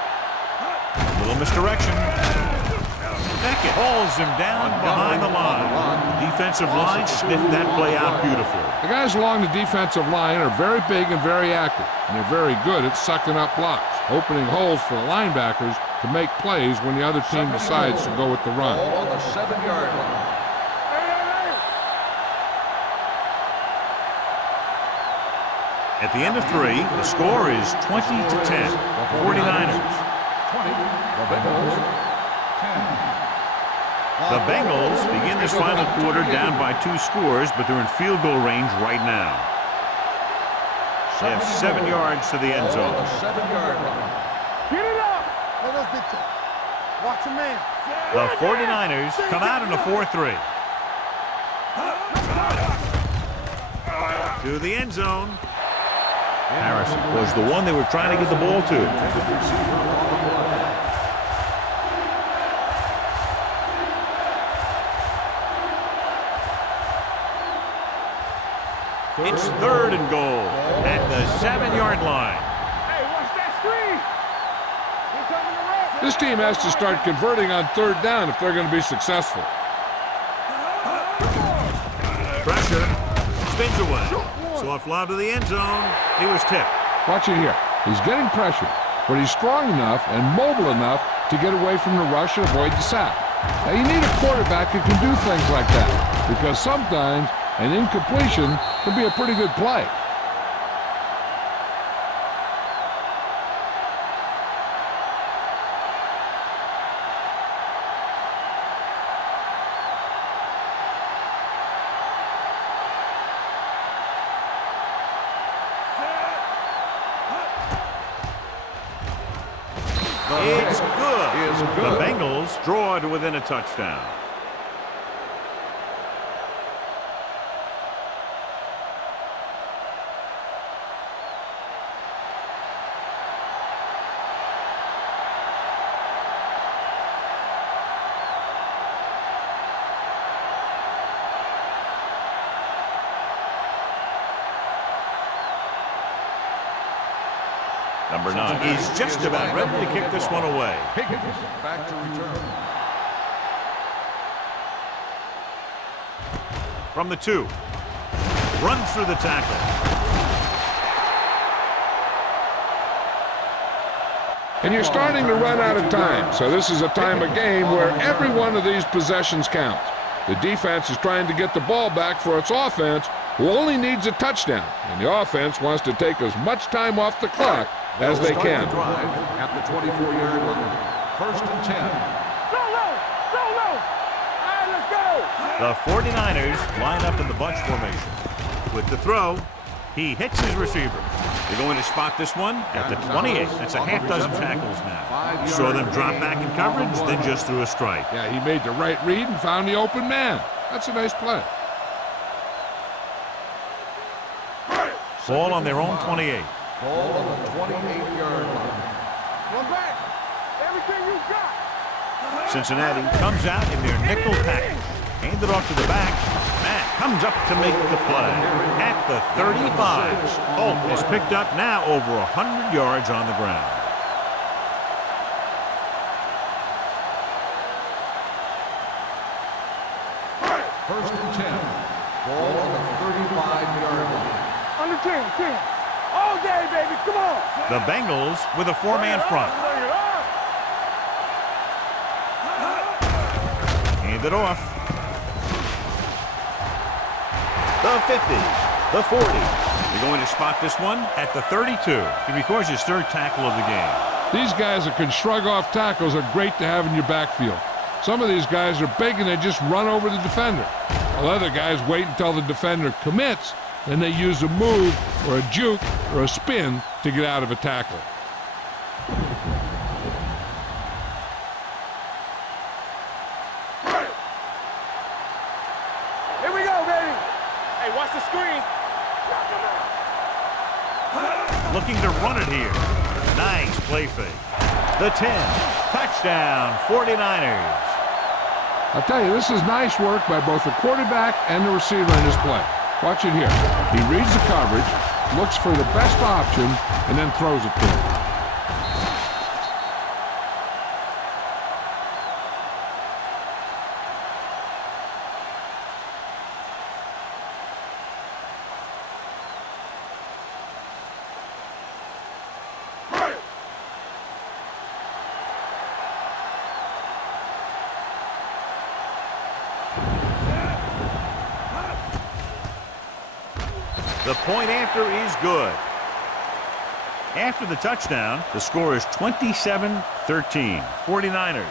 Little misdirection. Beckett hauls him down behind the line. The defensive line sniffed that play out beautifully. The guys along the defensive line are very big and very active, and they're very good at sucking up blocks, opening holes for the linebackers to make plays when the other team decides to go with the run. Ball on the 7-yard line. At the end of 3, the score is 20-10. 49ers. 20. The Bengals. 10. The Bengals begin this final quarter down by 2 scores, but they're in field goal range right now. They have 7 yards to the end Ball on zone. the 7-yard line. Get it up. Let us get you. Watch a man. The 49ers come out in a 4-3. To the end zone. Harrison was the one they were trying to get the ball to. It's third and goal at the 7-yard line. Hey, watch that screen. Here coming the ref. This team has to start converting on third down if they're going to be successful. Pressure. Spins away. Soft lob to the end zone. He was tipped. Watch it here. He's getting pressure, but he's strong enough and mobile enough to get away from the rush and avoid the sack. Now, you need a quarterback who can do things like that, because sometimes an incompletion can be a pretty good play. It's good. The Bengals draw to within a touchdown. Number 9 is just about ready to kick this one away. Higgins back to return. From the 2. Runs through the tackle. And you're starting to run out of time, so this is a time of game where every one of these possessions counts. The defense is trying to get the ball back for its offense, who only needs a touchdown, and the offense wants to take as much time off the clock as they can. The drive at the 24-yard line. 1st and 10. So low! So low! All right, let's go! The 49ers line up in the bunch formation. With the throw, he hits his receiver. They're going to spot this one at the 28. That's a half dozen tackles now. Saw them drop back in coverage, then just threw a strike. Yeah, he made the right read and found the open man. That's a nice play. Ball on their own 28. Ball on the 28-yard line. One back! Everything you got! Cincinnati comes out in their nickel package. Hand it off to the back. Matt comes up to make the play at the 35. Holt is picked up now over 100 yards on the ground. First and 10. Ball on the 35-yard line. Under 10. All day, baby, come on! The Bengals with a 4-man front. Bring it on! Hand it off. The 50, the 40. They're going to spot this one at the 32. He records his 3rd tackle of the game. These guys that can shrug off tackles are great to have in your backfield. Some of these guys are big and they just run over the defender. While other guys wait until the defender commits, then they use a move or a juke or a spin to get out of a tackle. Here we go, baby! Hey, watch the screen! Looking to run it here. Nice play fake. The 10. Touchdown, 49ers. I'll tell you, this is nice work by both the quarterback and the receiver in this play. Watch it here. He reads the coverage, looks for the best option, and then throws it to him. The point after is good. After the touchdown, the score is 27-13. 49ers.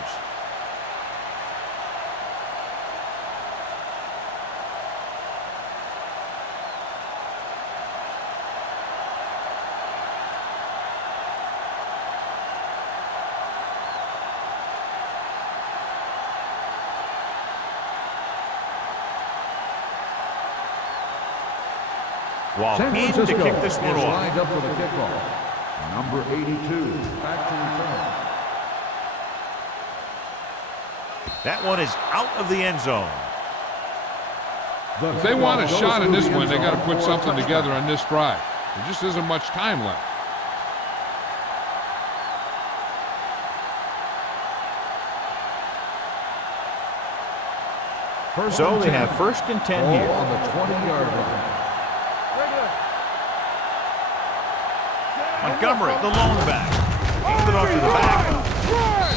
While San in to Francisco kick this one is off. lined up for the kickoff. Number 82, back to return. That one is out of the end zone. If they want a shot in this one, they got to put something together on this drive. There just isn't much time left. So they have 1st and 10 here. On the 20-yard line. Montgomery, the lone back. Handed off to the back.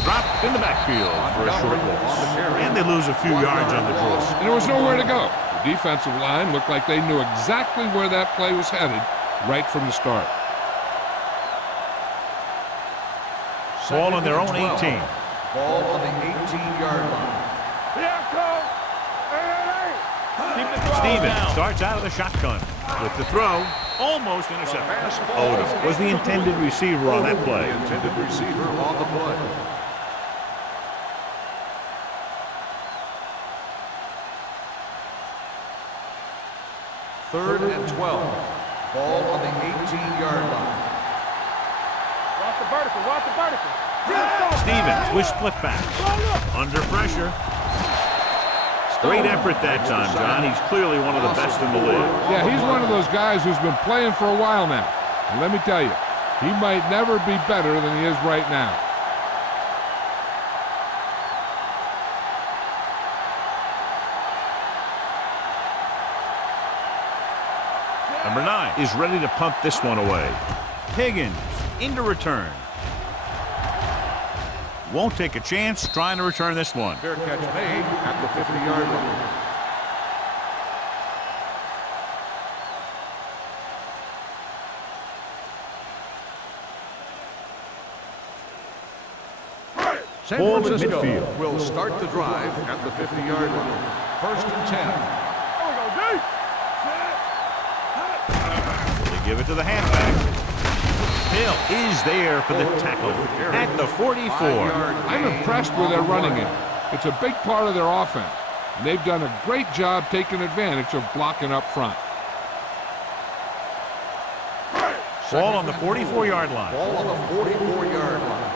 Dropped in the backfield for a short loss. And they lose a few yards on the draw. And there was nowhere to go. The defensive line looked like they knew exactly where that play was headed right from the start. Ball on their own 18. Ball on the 18-yard line. Here come! Stevens starts out of the shotgun. With the throw, almost intercepted. Odom was the intended receiver on that play. The intended receiver on the play. Third and 12. Ball on the 18-yard line. Watch the vertical, watch the vertical. Stevens with split back. Under pressure. Great effort that time, John. He's clearly one of the best in the league. Yeah, he's one of those guys who's been playing for a while now. And let me tell you, He might never be better than he is right now. Number 9 is ready to punt this one away. Higgins into return. Won't take a chance trying to return this one. Fair catch made at the 50-yard line. Ball at midfield. Will start the drive at the 50-yard line. 1st and 10. They give it to the halfback. Hill is there for the tackle at the 44. I'm impressed with their running game. It's a big part of their offense. And they've done a great job taking advantage of blocking up front. Ball on the 44-yard line. Ball on the 44-yard line.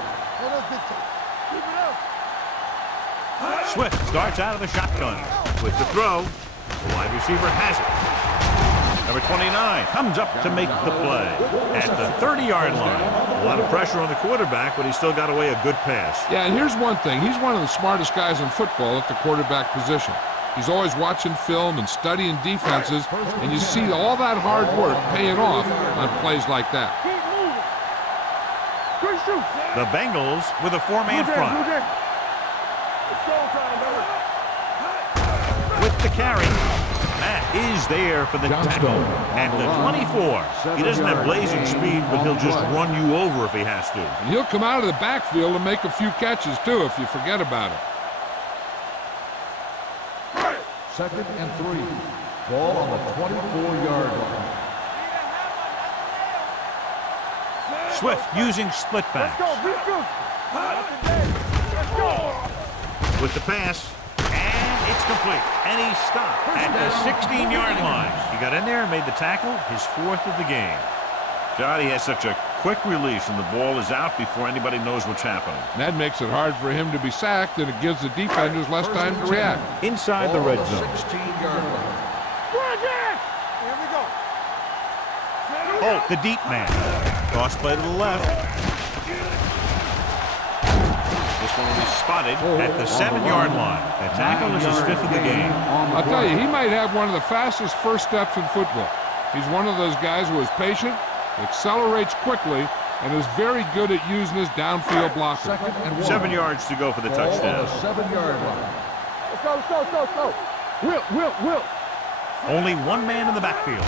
Swift starts out of the shotgun. With the throw, the wide receiver has it. Number 29 comes up to make the play at the 30-yard line. A lot of pressure on the quarterback, but he still got away a good pass. Yeah, and here's one thing. He's one of the smartest guys in football at the quarterback position. He's always watching film and studying defenses, and you see all that hard work paying off on plays like that. The Bengals with a 4-man front. With the carry. Matt is there for the tackle at the 24. He doesn't have blazing speed, but he'll just run you over if he has to. And he'll come out of the backfield and make a few catches, too, if you forget about it. 2nd and 3. Ball on the 24-yard line. Swift using split backs. With the pass, and it's complete. And he stopped at the 16-yard line. He got in there and made the tackle, his 4th of the game. Johnny has such a quick release, and the ball is out before anybody knows what's happening. And that makes it hard for him to be sacked, and it gives the defenders less time to react. Inside the red zone. 16-yard line. Here we go. Holt, the deep man. Toss play to the left. This one will be spotted at the 7-yard line. The tackle is his 5th of the game. I'll tell you, he might have one of the fastest first steps in football. He's one of those guys who is patient, accelerates quickly, and is very good at using his downfield blocking. 2nd and 1. 7 yards to go for the Ball on touchdown. the 7-yard line. Let's go. Will. Only one man in the backfield.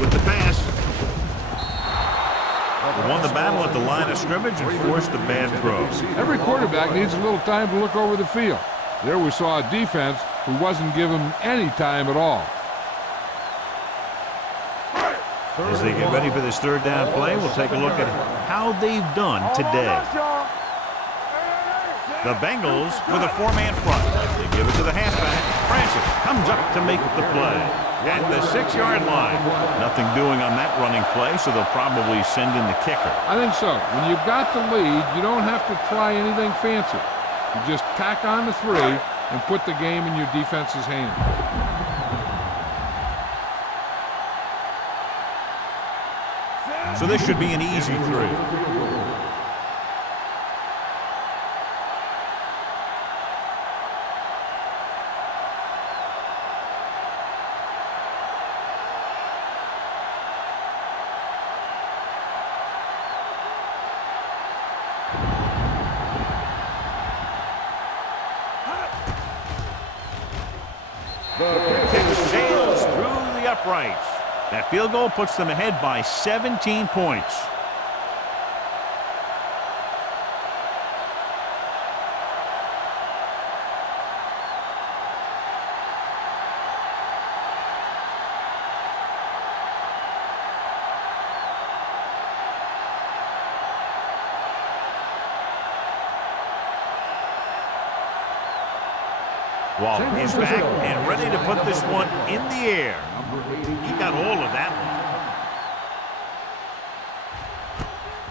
With the pass. He won the battle at the line of scrimmage and forced a bad throw. Every quarterback needs a little time to look over the field. There we saw a defense who wasn't given any time at all. As they get ready for this 3rd down play, we'll take a look at how they've done today. The Bengals with a 4-man front. They give it to the halfback. Francis comes up to make the play at the 6-yard line. Nothing doing on that running play, so they'll probably send in the kicker. I think so. When you've got the lead, you don't have to try anything fancy. You just tack on the 3 and put the game in your defense's hands. So this should be an easy 3. Kick sails through the uprights. That field goal puts them ahead by 17 points. Waller is back and ready to put this one in the air. He got all of that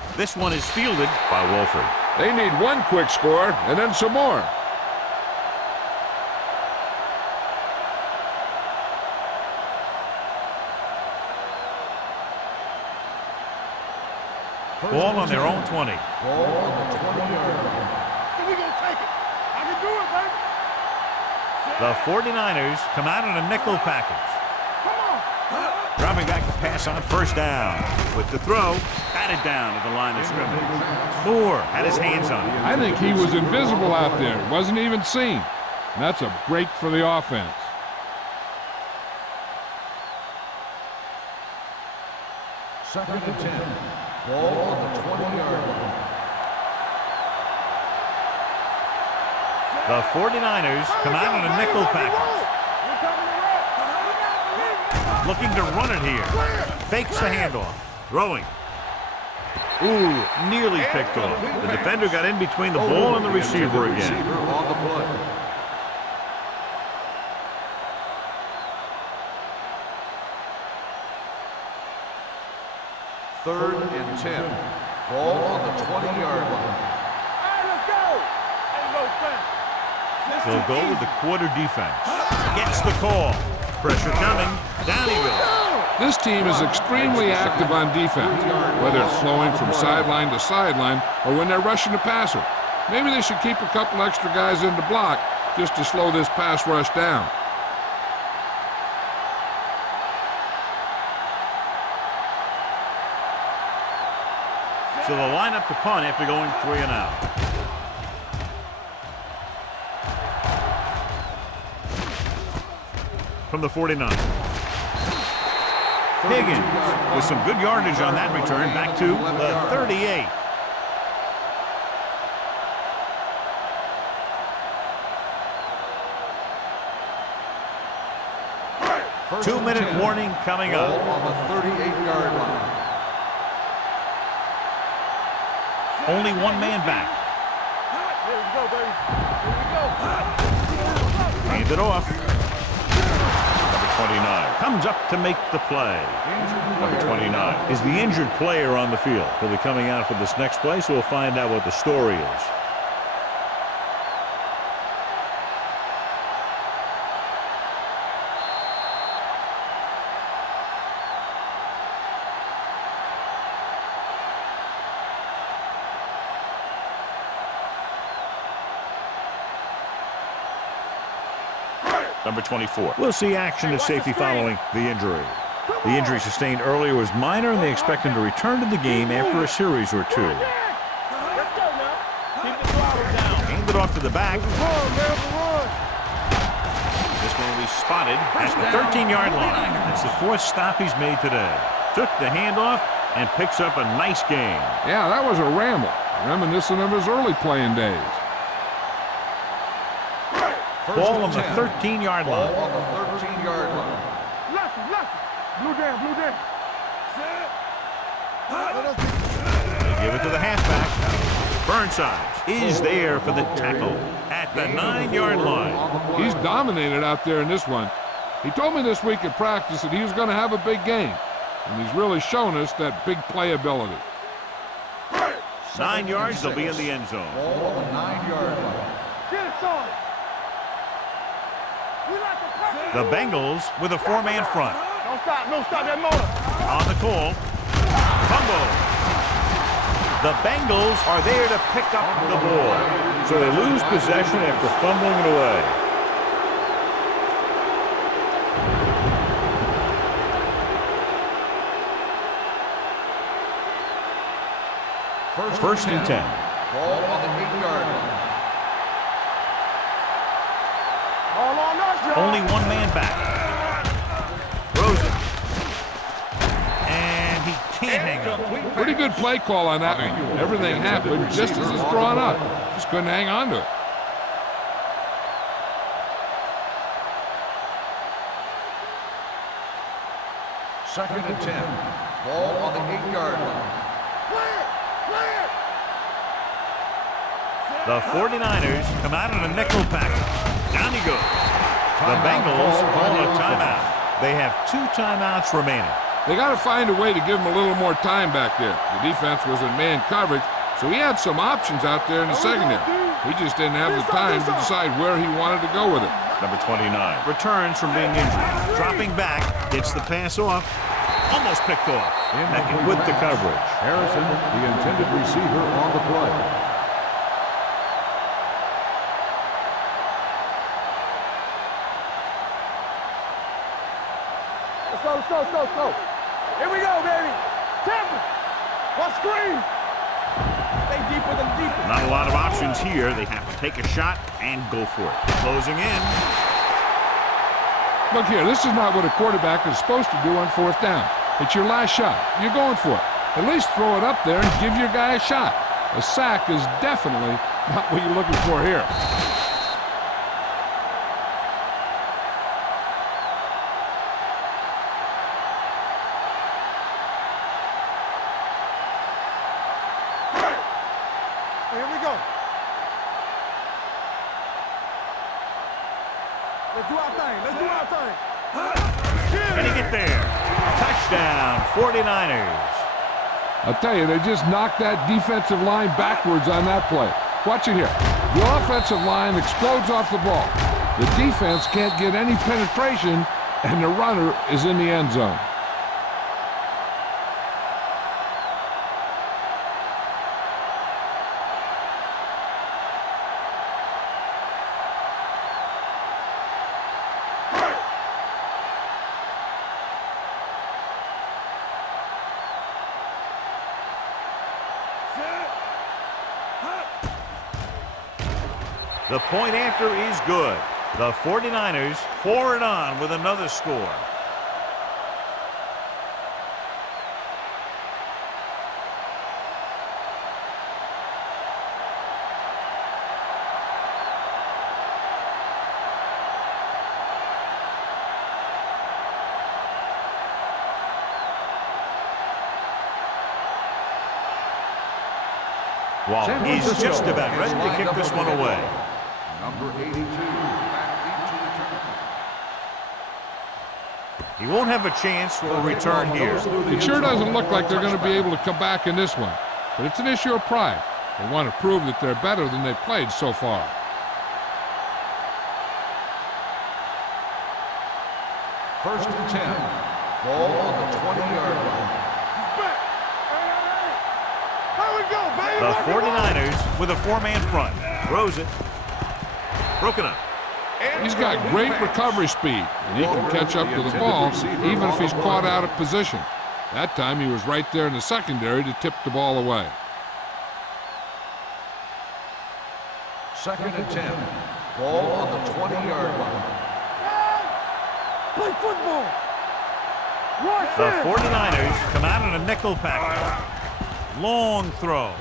one. This one is fielded by Wolford. They need one quick score and then some more. Ball on their own 20. Ball on the 20-yard line. So we gonna take it. I can do it, baby. The 49ers come out in a nickel package. Come on. Dropping back to pass on first down. With the throw, batted down at the line of scrimmage. Moore had his hands on it. I think he was invisible out there. Wasn't even seen. And that's a break for the offense. Second and 10. Ball on the 20-yard line. The 49ers come out in a nickel package. Looking to run it here. Fakes the handoff. Throwing. Ooh, nearly picked off. The defender got in between the ball and the receiver again. On the play. Third and 10. Ball on the 20-yard line. All right, let's go. Ain't no thing. They'll go with the quarter defense. Gets the call. Pressure coming. Down he goes. This team is extremely active on defense, whether it's flowing from sideline to sideline or when they're rushing the passer. Maybe they should keep a couple extra guys in the block just to slow this pass rush down. So they'll line up to punt after going 3 and out. From the 49. Higgins with some good yardage on that return back to the 38. First 2-minute and 10. warning coming Ball up. on the 38-yard line. Only one man back. Here we go, baby. Here we go. Hand it off. Number 29 comes up to make the play. Number 29 is the injured player on the field. He'll be coming out for this next play, so we'll find out what the story is. Number 24. We'll see action at safety following the injury. The injury sustained earlier was minor, and they expect him to return to the game after a series or two. Let's go now. Keep the throttle down. Hand it off to the back. Run, man, run. This one will be spotted at the 13-yard line. That's the 4th stop he's made today. Took the handoff and picks up a nice gain. Yeah, that was a ramble, reminiscent of his early playing days. Ball on the 13-yard line. Ball on the 13-yard line. Left. Blue down. They give it to the halfback. Burnside is there for the tackle at the 9-yard line. He's dominated out there in this one. He told me this week at practice that he was going to have a big game, and he's really shown us that big playability. 9 yards, they'll be in the end zone. Ball on the 9-yard line. Get it started. We like to press. The Bengals with a 4-man front. Don't stop that motor. On the call. Fumble. The Bengals are there to pick up the ball. So they lose possession after fumbling it away. First and 10. Ball on the 8-yard line. All on us, y'all. Only one man back. Throws it. And he can't hang up. Pretty good play call on that one. Everything happened just as it's drawn up. Just couldn't hang on to it. Second and 10. Ball on the 8-yard line. Clear. The 49ers come out in a nickel package. Down he goes. The Bengals call a timeout. They have 2 timeouts remaining. They got to find a way to give him a little more time back there. The defense was in man coverage, so he had some options out there in the secondary. He just didn't have the time to decide where he wanted to go with it. Number 29 returns from being injured. Dropping back, gets the pass off. Almost picked off. Making with the coverage. Harrison, the intended receiver on the play. Let's go, let's go, let's go, let's go. Here we go, baby. Temple. One screen. Stay deeper than deeper. Not a lot of options here. They have to take a shot and go for it. Closing in. Look here, this is not what a quarterback is supposed to do on 4th down. It's your last shot. You're going for it. At least throw it up there and give your guy a shot. A sack is definitely not what you're looking for here. Here we go. Let's do our thing. Let's do our thing. Can he get there? Touchdown, 49ers. I'll tell you, they just knocked that defensive line backwards on that play. Watch it here. The offensive line explodes off the ball. The defense can't get any penetration, and the runner is in the end zone. The point after is good. The 49ers pour it on with another score. Waller is just about ready to kick this one away. Number 82, back into return. He won't have a chance for a return here. It sure doesn't look like they're going to be able to come back in this one, but it's an issue of pride. They want to prove that they're better than they've played so far. First and 10. Ball on the 20-yard line. Here we go, baby. The 49ers with a 4-man front. Throws it. Broken up. He's got great recovery speed, and he can catch up to the ball even if he's caught out of position. That time he was right there in the secondary to tip the ball away. Second and 10. Ball on the 20-yard line. Play football. Watch The this. 49ers come out in a nickel package. Long throw.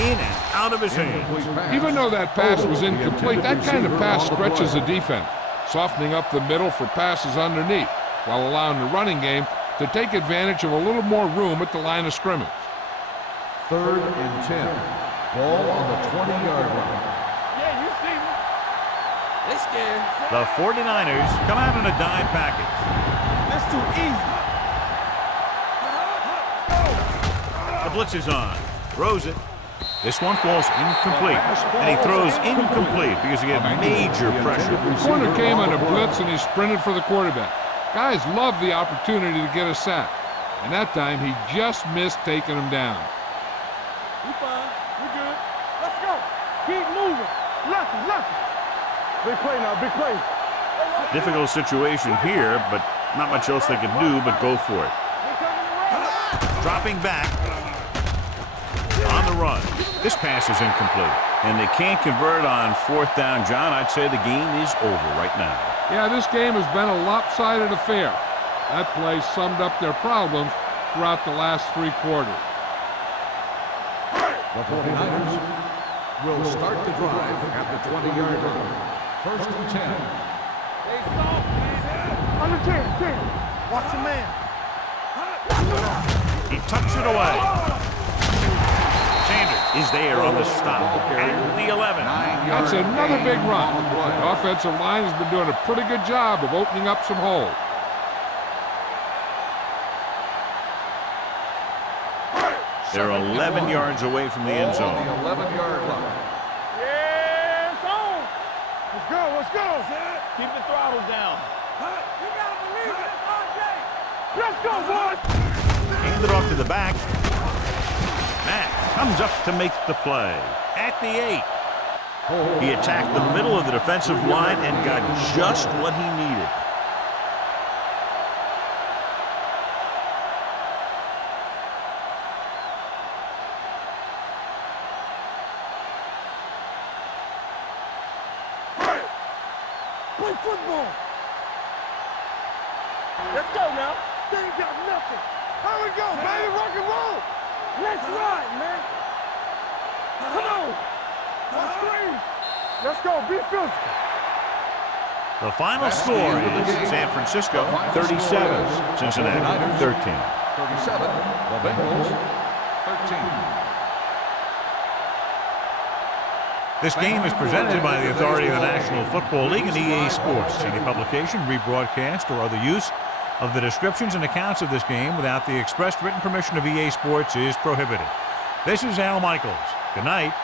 In and out of his hands. Even though that pass was incomplete, that kind of pass stretches the defense, softening up the middle for passes underneath, while allowing the running game to take advantage of a little more room at the line of scrimmage. Third and 10. Ball on the 20-yard line. Yeah, you see me. They scared. The 49ers come out in a dime package. That's too easy. The blitz is on. Throws it. This one falls incomplete. And he throws incomplete because he had major pressure. The corner came on a blitz and he sprinted for the quarterback. Guys love the opportunity to get a sack. And that time he just missed taking him down. We fine. We good. Let's go. Keep moving. Lucky. Big play now. Big play. Difficult situation here, but not much else they can do but go for it. Dropping back. On the run. This pass is incomplete. And they can't convert on 4th down, John. I'd say the game is over right now. Yeah, this game has been a lopsided affair. That play summed up their problems throughout the last 3 quarters. The 49ers will start the drive at the 20-yard line. First and 10. They soft, man. Under 10. Watch your man. He tucks it away. Sanders is there on the stop at the 11. That's another big run. The offensive line has been doing a pretty good job of opening up some holes. They're 11 yards away from the end zone. On the 11-yard line. Yeah, it's on. Let's go. Keep the throttle down. You gotta believe it. Let's go, boys. Handed off to the back. Matt comes up to make the play. At the 8. He attacked the middle of the defensive line and got just what he needed. Play football. Let's go now. They ain't got nothing. Here we go, baby. Rock and roll. Let's ride, man. Come on. Let's scream. Let's go. Be physical. The final score is San Francisco 37, Cincinnati 13. 37, the Bengals 13. This game is presented by the authority of the National Football League and EA Sports. Any publication, rebroadcast, or other use of the descriptions and accounts of this game without the expressed written permission of EA Sports is prohibited. This is Al Michaels. Good night.